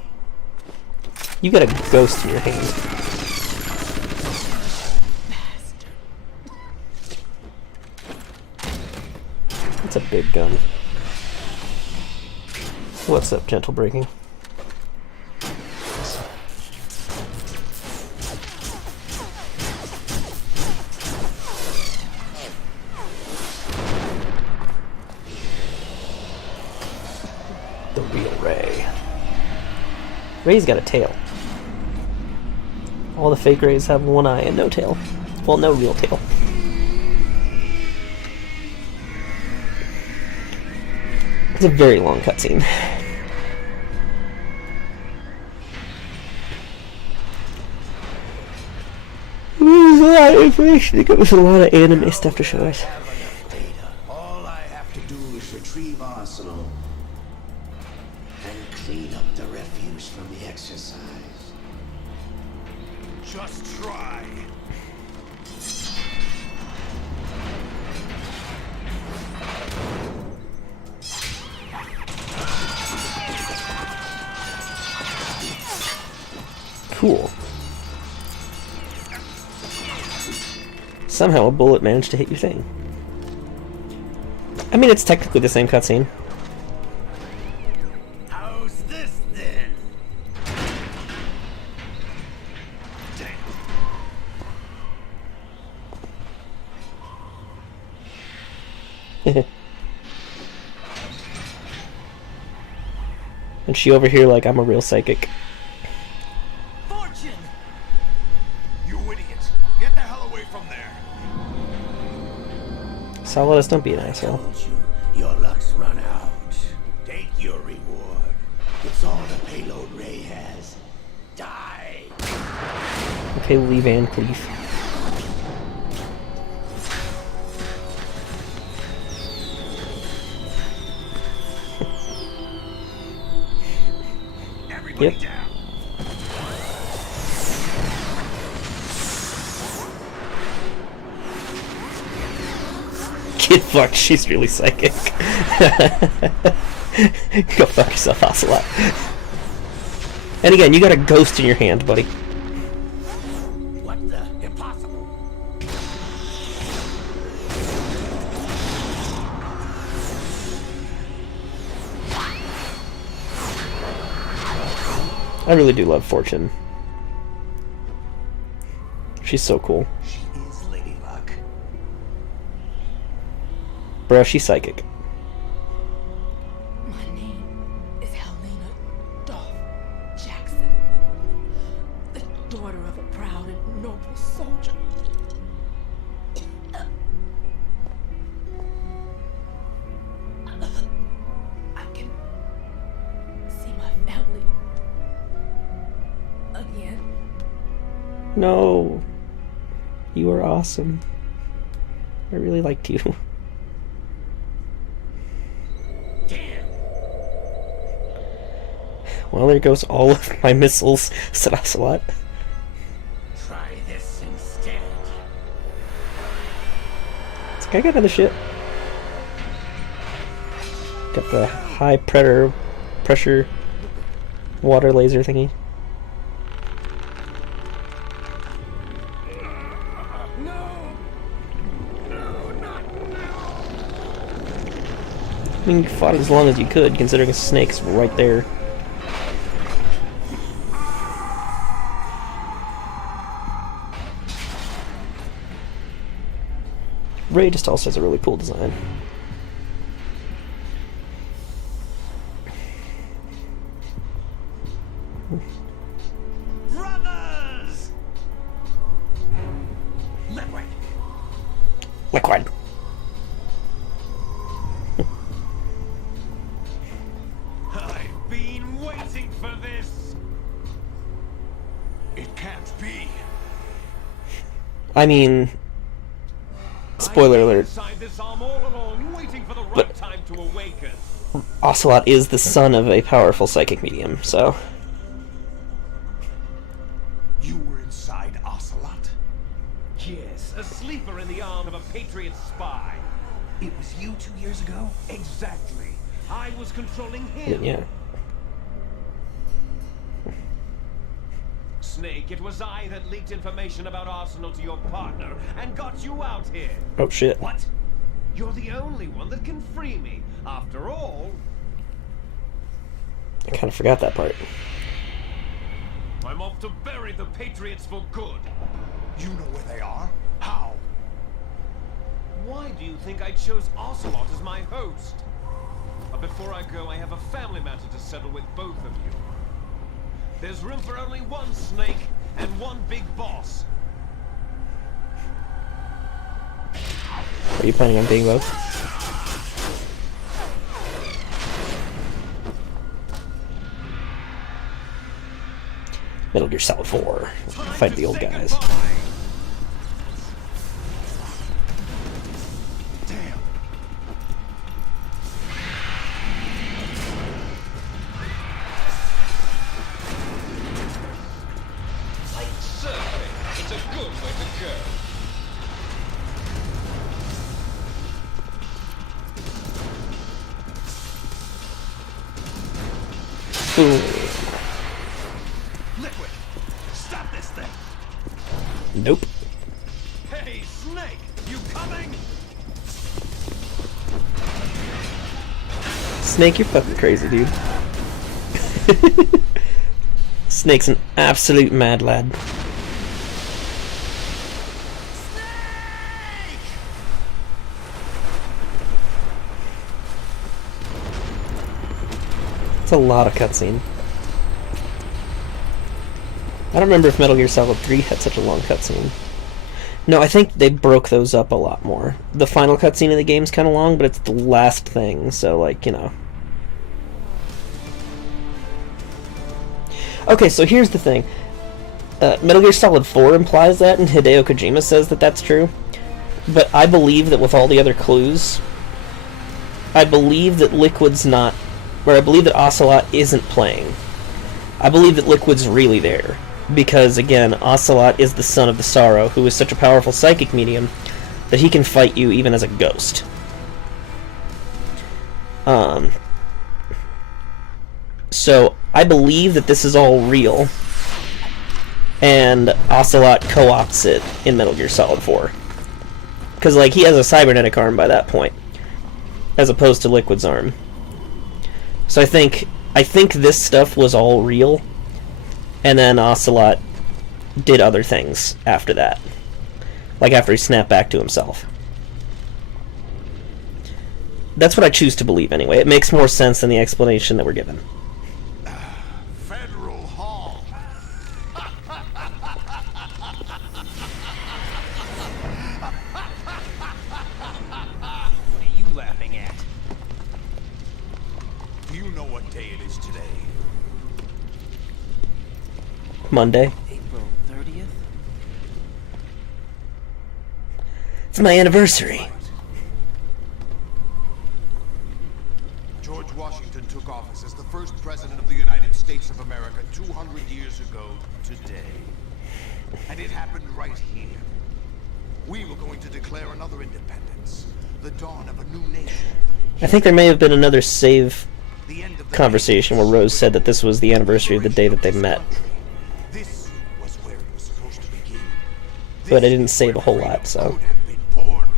You got a ghost in your hand. That's a big gun. What's up, gentle braking? The real Ray. Ray's got a tail. All the fake Rays have one eye and no tail. Well, no real tail. It's a very long cutscene. There's a lot of information to go with a lot of anime stuff to show us. All I have to do is retrieve Arsenal and clean up the refuse from the exercise. Just try. Cool. Somehow a bullet managed to hit your thing. I mean, it's technically the same cutscene. How's this then? And she over here like, I'm a real psychic. Fortune! You idiot! Get the hell away from there! Solidus, don't be an asshole. Told you, your luck's run out. Take your reward. It's all the payload Ray has. Die! Okay, leave Van Cleef. Everybody Yep. down! Get fucked, she's really psychic. Go fuck yourself, Ocelot. And again, you got a ghost in your hand, buddy. What the? Impossible! I really do love Fortune. She's so cool. She is Lady Luck. Bro, she's psychic. My name is Helena Dolph Jackson, the daughter of a proud and noble soldier. I can see my family again. No. You are awesome. I really liked you. Damn! Well, there goes all of my missiles, said Ocelot. Try this instead. It's like, I got another shit. Got the high pressure water laser thingy. I mean, you fought as long as you could, considering a snake's right there. Ray just also has a really cool design. Brothers! Liquid! Liquid. I've been waiting for this! It can't be. I mean, spoiler alert, Inside this arm all along, waiting for the right But- time to awaken. Ocelot is the son of a powerful psychic medium, so... You were inside Ocelot? Yes, a sleeper in the arm of a Patriot spy. It was you 2 years ago? Exactly. I was controlling him. Yeah. Snake, it was I that leaked information about Arsenal to your partner and got you out here. Oh shit. What? You're the only one that can free me. After all, I kind of forgot that part. I'm off to bury the Patriots for good. You know where they are? How? Why do you think I chose Ocelot as my host? But before I go, I have a family matter to settle with both of you. There's room for only one Snake and one big boss. Are you planning on being both? Metal Gear Solid 4. Fight the old guys. Damn. Like surfing, it's a good way to go. Ooh. Liquid, stop this thing. Nope. Hey, Snake, you coming? Snake, you're fucking crazy, dude. Snake's an absolute mad lad. It's a lot of cutscene. I don't remember if Metal Gear Solid 3 had such a long cutscene. No, I think they broke those up a lot more. The final cutscene of the game's kind of long, but it's the last thing, so, like, you know. Okay, so here's the thing. Metal Gear Solid 4 implies that, and Hideo Kojima says that that's true. But I believe that with all the other clues, I believe that Liquid's not... Or I believe that Ocelot isn't playing. I believe that Liquid's really there. Because, again, Ocelot is the son of the Sorrow, who is such a powerful psychic medium that he can fight you even as a ghost. So, I believe that this is all real, and Ocelot co-opts it in Metal Gear Solid 4. Because, like, he has a cybernetic arm by that point, as opposed to Liquid's arm. So I think this stuff was all real, and then Ocelot did other things after that. Like after he snapped back to himself. That's what I choose to believe anyway. It makes more sense than the explanation that we're given. Federal Hall. What are you laughing at? Do you know what day it is today? Monday. April 30th? It's my anniversary. George Washington took office as the first president of the United States of America 200 years ago today. And it happened right here. We were going to declare another independence, the dawn of a new nation. I think there may have been another save The end of the conversation where Rose said that this was the anniversary of the day that they met. This was where it was supposed to begin. But I didn't save a whole lot, so... Could have been born.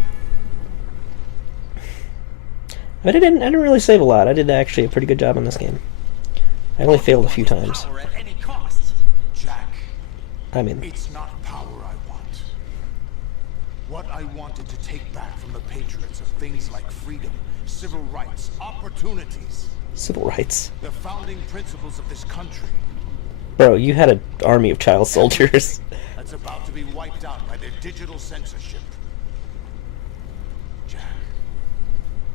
But I didn't really save a lot. I did actually a pretty good job on this game. I only failed a few times. Power at any cost. Jack, I mean, it's not power I want. What I wanted to take back from the Patriots are things like freedom, civil rights, opportunities. Civil rights. The founding principles of this country. Bro, you had an army of child soldiers. That's about to be wiped out by their digital censorship. Jack,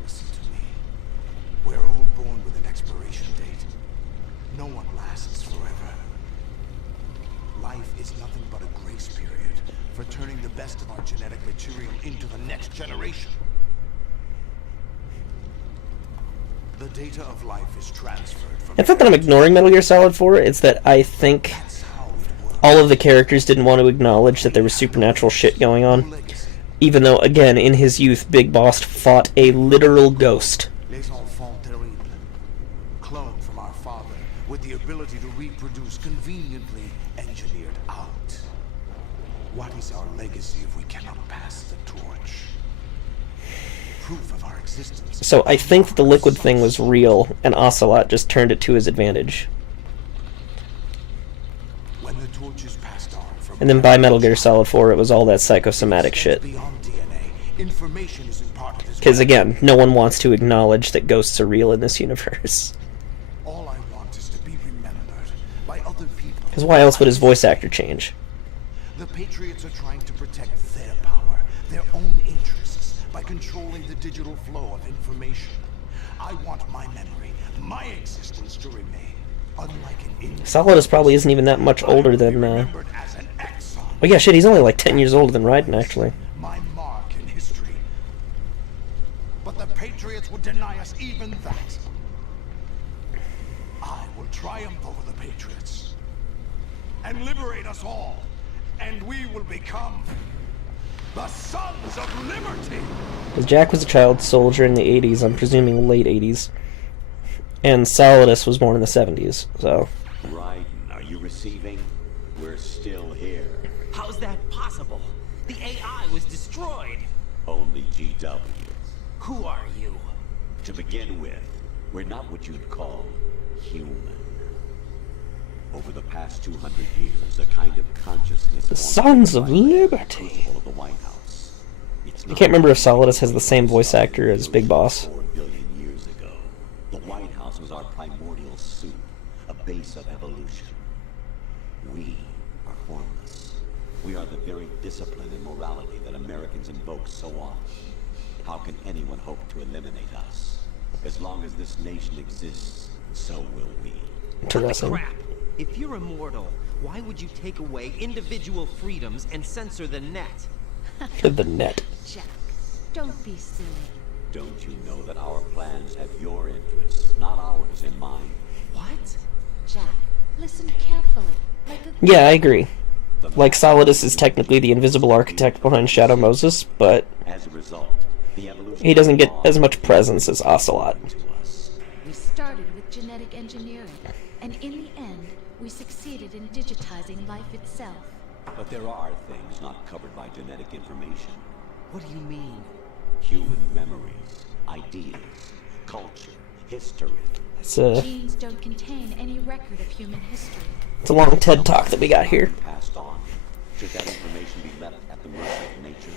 listen to me. We're all born with an expiration date. No one lasts forever. Life is nothing but a grace period for turning the best of our genetic material into the next generation. The data of life is transferred from... It's not that I'm ignoring Metal Gear Solid 4, it's that I think all of the characters didn't want to acknowledge that there was supernatural shit going on. Even though, again, in his youth, Big Boss fought a literal ghost. Les enfants terribles, cloned from our father, with the ability to reproduce conveniently engineered out. What is our legacy if we cannot pass the torch? Proof of our existence. So I think that the liquid thing was real, and Ocelot just turned it to his advantage. When the torch is passed on from... And then by Metal Gear Solid 4, it was all that psychosomatic shit. Beyond DNA, information isn't part of this... Because again, no one wants to acknowledge that ghosts are real in this universe. All I want is to be remembered by other people. Because why else would his voice actor change? The Patriots are trying to protect their power, their own interests, by controlling the digital flow of information. I want my memory, my existence to remain. Unlike an Indian, Solidus probably isn't even that much older than, Oh yeah, shit, he's only like 10 years older than Raiden, actually. my mark in history. But the Patriots would deny us even that. I will triumph over the Patriots and liberate us all. And we will become the Sons of Liberty! Jack was a child soldier in the 80s, I'm presuming late 80s. And Solidus was born in the 70s, so... Raiden, are you receiving? We're still here. How's that possible? The AI was destroyed. Only GW. Who are you? To begin with, we're not what you'd call human. Over the past 200 years, a kind of consciousness... The Sons of Liberty! Of the White House. I can't remember if Solidus has the same voice actor as Big Boss. 4 billion years ago, the White House was our primordial soup, a base of evolution. We are formless. We are the very discipline and morality that Americans invoke so often. How can anyone hope to eliminate us? As long as this nation exists, so will we. Interesting. Crap! If you're immortal, why would you take away individual freedoms and censor the net? The net. Jack, don't be silly. Don't you know that our plans have your interests, not ours, in mind? What? Jack, listen carefully. Like a... Yeah, I agree. Like, Solidus is technically the invisible architect behind Shadow Moses, but As a result, the evolution he doesn't get as much presence as Ocelot. We started with genetic engineering, and in the end, we succeeded in digitizing life itself. But there are things not covered by genetic information. What do you mean? Human memories, ideas, culture, history. It's Genes don't contain any record of human history. a long TED Talk that we got here. Passed on. Should that information be left at the mercy of nature?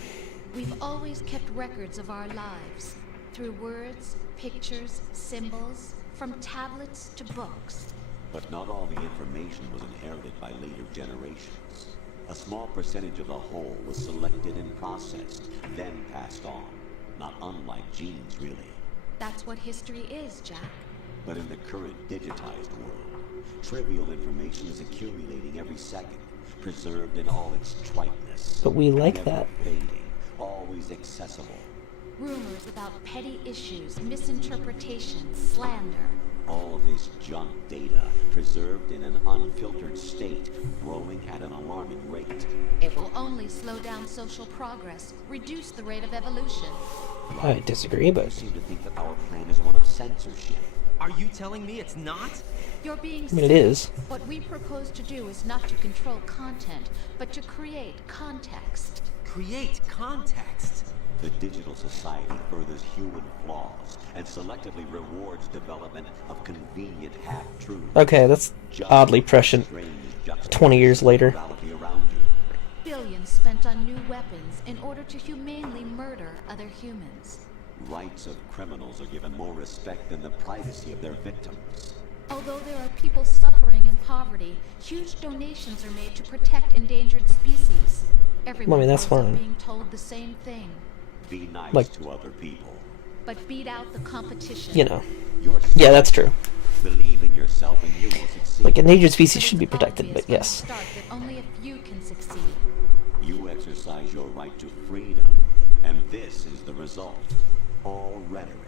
We've always kept records of our lives, through words, pictures, symbols, from tablets to books. But not all the information was inherited by later generations. A small percentage of the whole was selected and processed, then passed on. Not unlike genes, really. That's what history is, Jack. But in the current digitized world, trivial information is accumulating every second, preserved in all its triteness. But we like never that. Fading, always accessible. Rumors about petty issues, misinterpretations, slander. All this junk data, preserved in an unfiltered state, growing at an alarming rate. It will only slow down social progress, reduce the rate of evolution. I disagree, You but seem to think that our plan is one of censorship. Are you telling me it's not? You're being I mean, it is. What we propose to do is not to control content, but to create context. Create context. The digital society furthers human flaws and selectively rewards development of convenient half-truths. Okay, that's oddly prescient. 20 years later. Around you. billions spent on new weapons in order to humanely murder other humans. Rights of criminals are given more respect than the privacy of their victims. Although there are people suffering in poverty, huge donations are made to protect endangered species. Everyone that's ends up fine. being told the same thing. Be nice Like- to other people. But beat out the competition. You know. Yourself. Yeah, that's true. Believe in yourself and you will succeed. Like, endangered species But should be it's protected, obvious but from the yes. start that only a few can succeed. You exercise your right to freedom, and this is the result. All rhetoric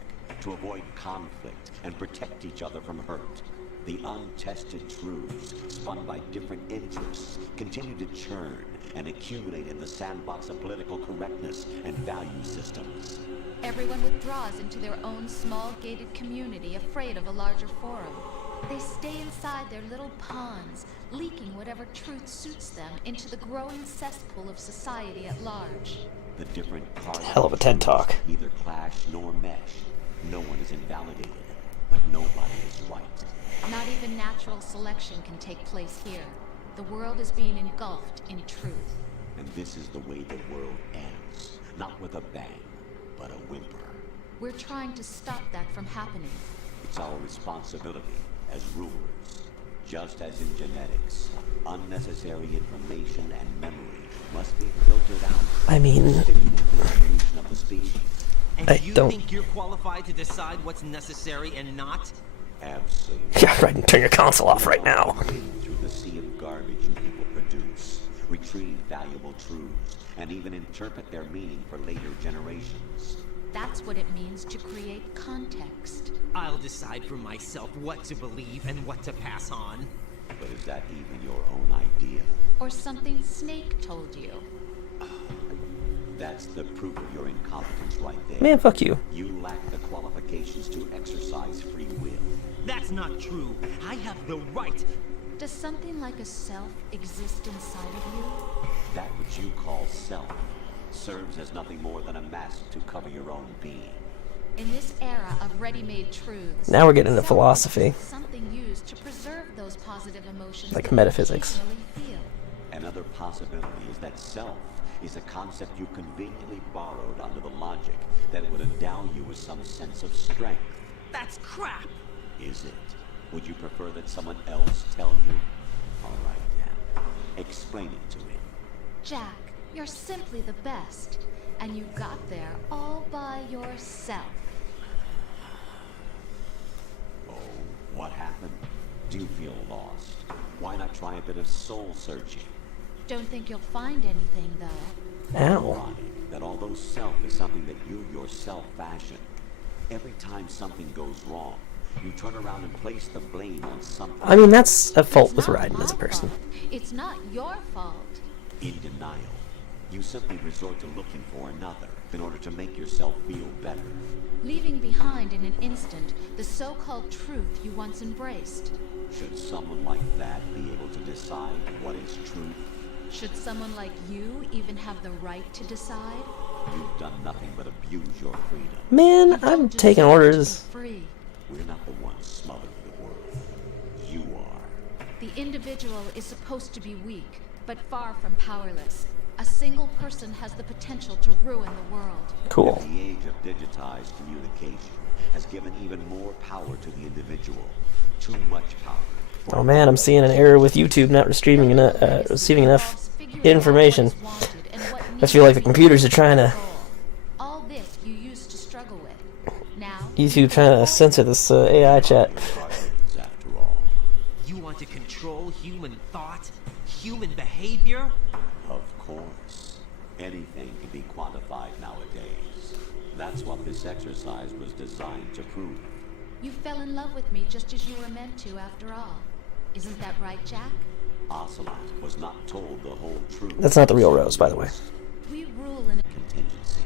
to avoid conflict and protect each other from hurt. The untested truths, spun by different interests, continue to churn and accumulate in the sandbox of political correctness and value systems. Everyone withdraws into their own small gated community, afraid of a larger forum. They stay inside their little ponds, leaking whatever truth suits them into the growing cesspool of society at large. The different parts Hell of a TED Talk. neither clash nor mesh. No one is invalidated, but nobody is right. Not even natural selection can take place here. The world is being engulfed in truth. And this is the way the world ends. Not with a bang, but a whimper. We're trying to stop that from happening. It's our responsibility as rulers. Just as in genetics, unnecessary information and memory must be filtered out. I mean, to stimulate the evolution of the species. And I you don't- think you're qualified to decide what's necessary and not? Absolutely. yeah, right. Turn your console off right now. Wade through the sea of garbage you people produce, retrieve valuable truths, and even interpret their meaning for later generations. That's what it means to create context. I'll decide for myself what to believe and what to pass on. But is that even your own idea? Or something Snake told you. That's the proof of your incompetence right there. Man, fuck you. You lack the qualifications to exercise free will. That's not true. I have the right. Does something like a self exist inside of you? That which you call self serves as nothing more than a mask to cover your own being. In this era of ready-made truths, Now we're getting into self philosophy. is something used to preserve those positive emotions Like that you metaphysics. occasionally feel. Another possibility is that self is a concept you conveniently borrowed under the logic that it would endow you with some sense of strength. That's crap. Is it? Would you prefer that someone else tell you? All right then. Explain it to him. Jack, you're simply the best. And you got there all by yourself. Oh, what happened? Do you feel lost? Why not try a bit of soul searching? Don't think you'll find anything, though. Ow. Ironic that although self is something that you yourself fashion, every time something goes wrong, you turn around and place the blame on something. I mean, that's a fault It's with not Raiden as a my person. fault. It's not your fault. In denial, you simply resort to looking for another in order to make yourself feel better. Leaving behind in an instant the so-called truth you once embraced. Should someone like that be able to decide what is truth? Should someone like you even have the right to decide? You've done nothing but abuse your freedom. Man, You I'm don't taking deserve to be orders. free. We're not the ones smothering the world. You are. The individual is supposed to be weak, but far from powerless. A single person has the potential to ruin the world. Cool. The age of digitized communication has given even more power to the individual. Too much power. Oh man, I'm seeing an error with YouTube not receiving enough information. I feel like the computers are trying to All this you used to struggle with. Now, YouTube trying to censor this AI chat. Priorities, after all. You want to control human thought, human behavior? Of course. Anything can be quantified nowadays. That's what this exercise was designed to prove. you fell in love with me just as you were meant to after all. Isn't that right, Jack? Ocelot was not told the whole truth. That's not the real Rose, by the way. We rule in a Contingency.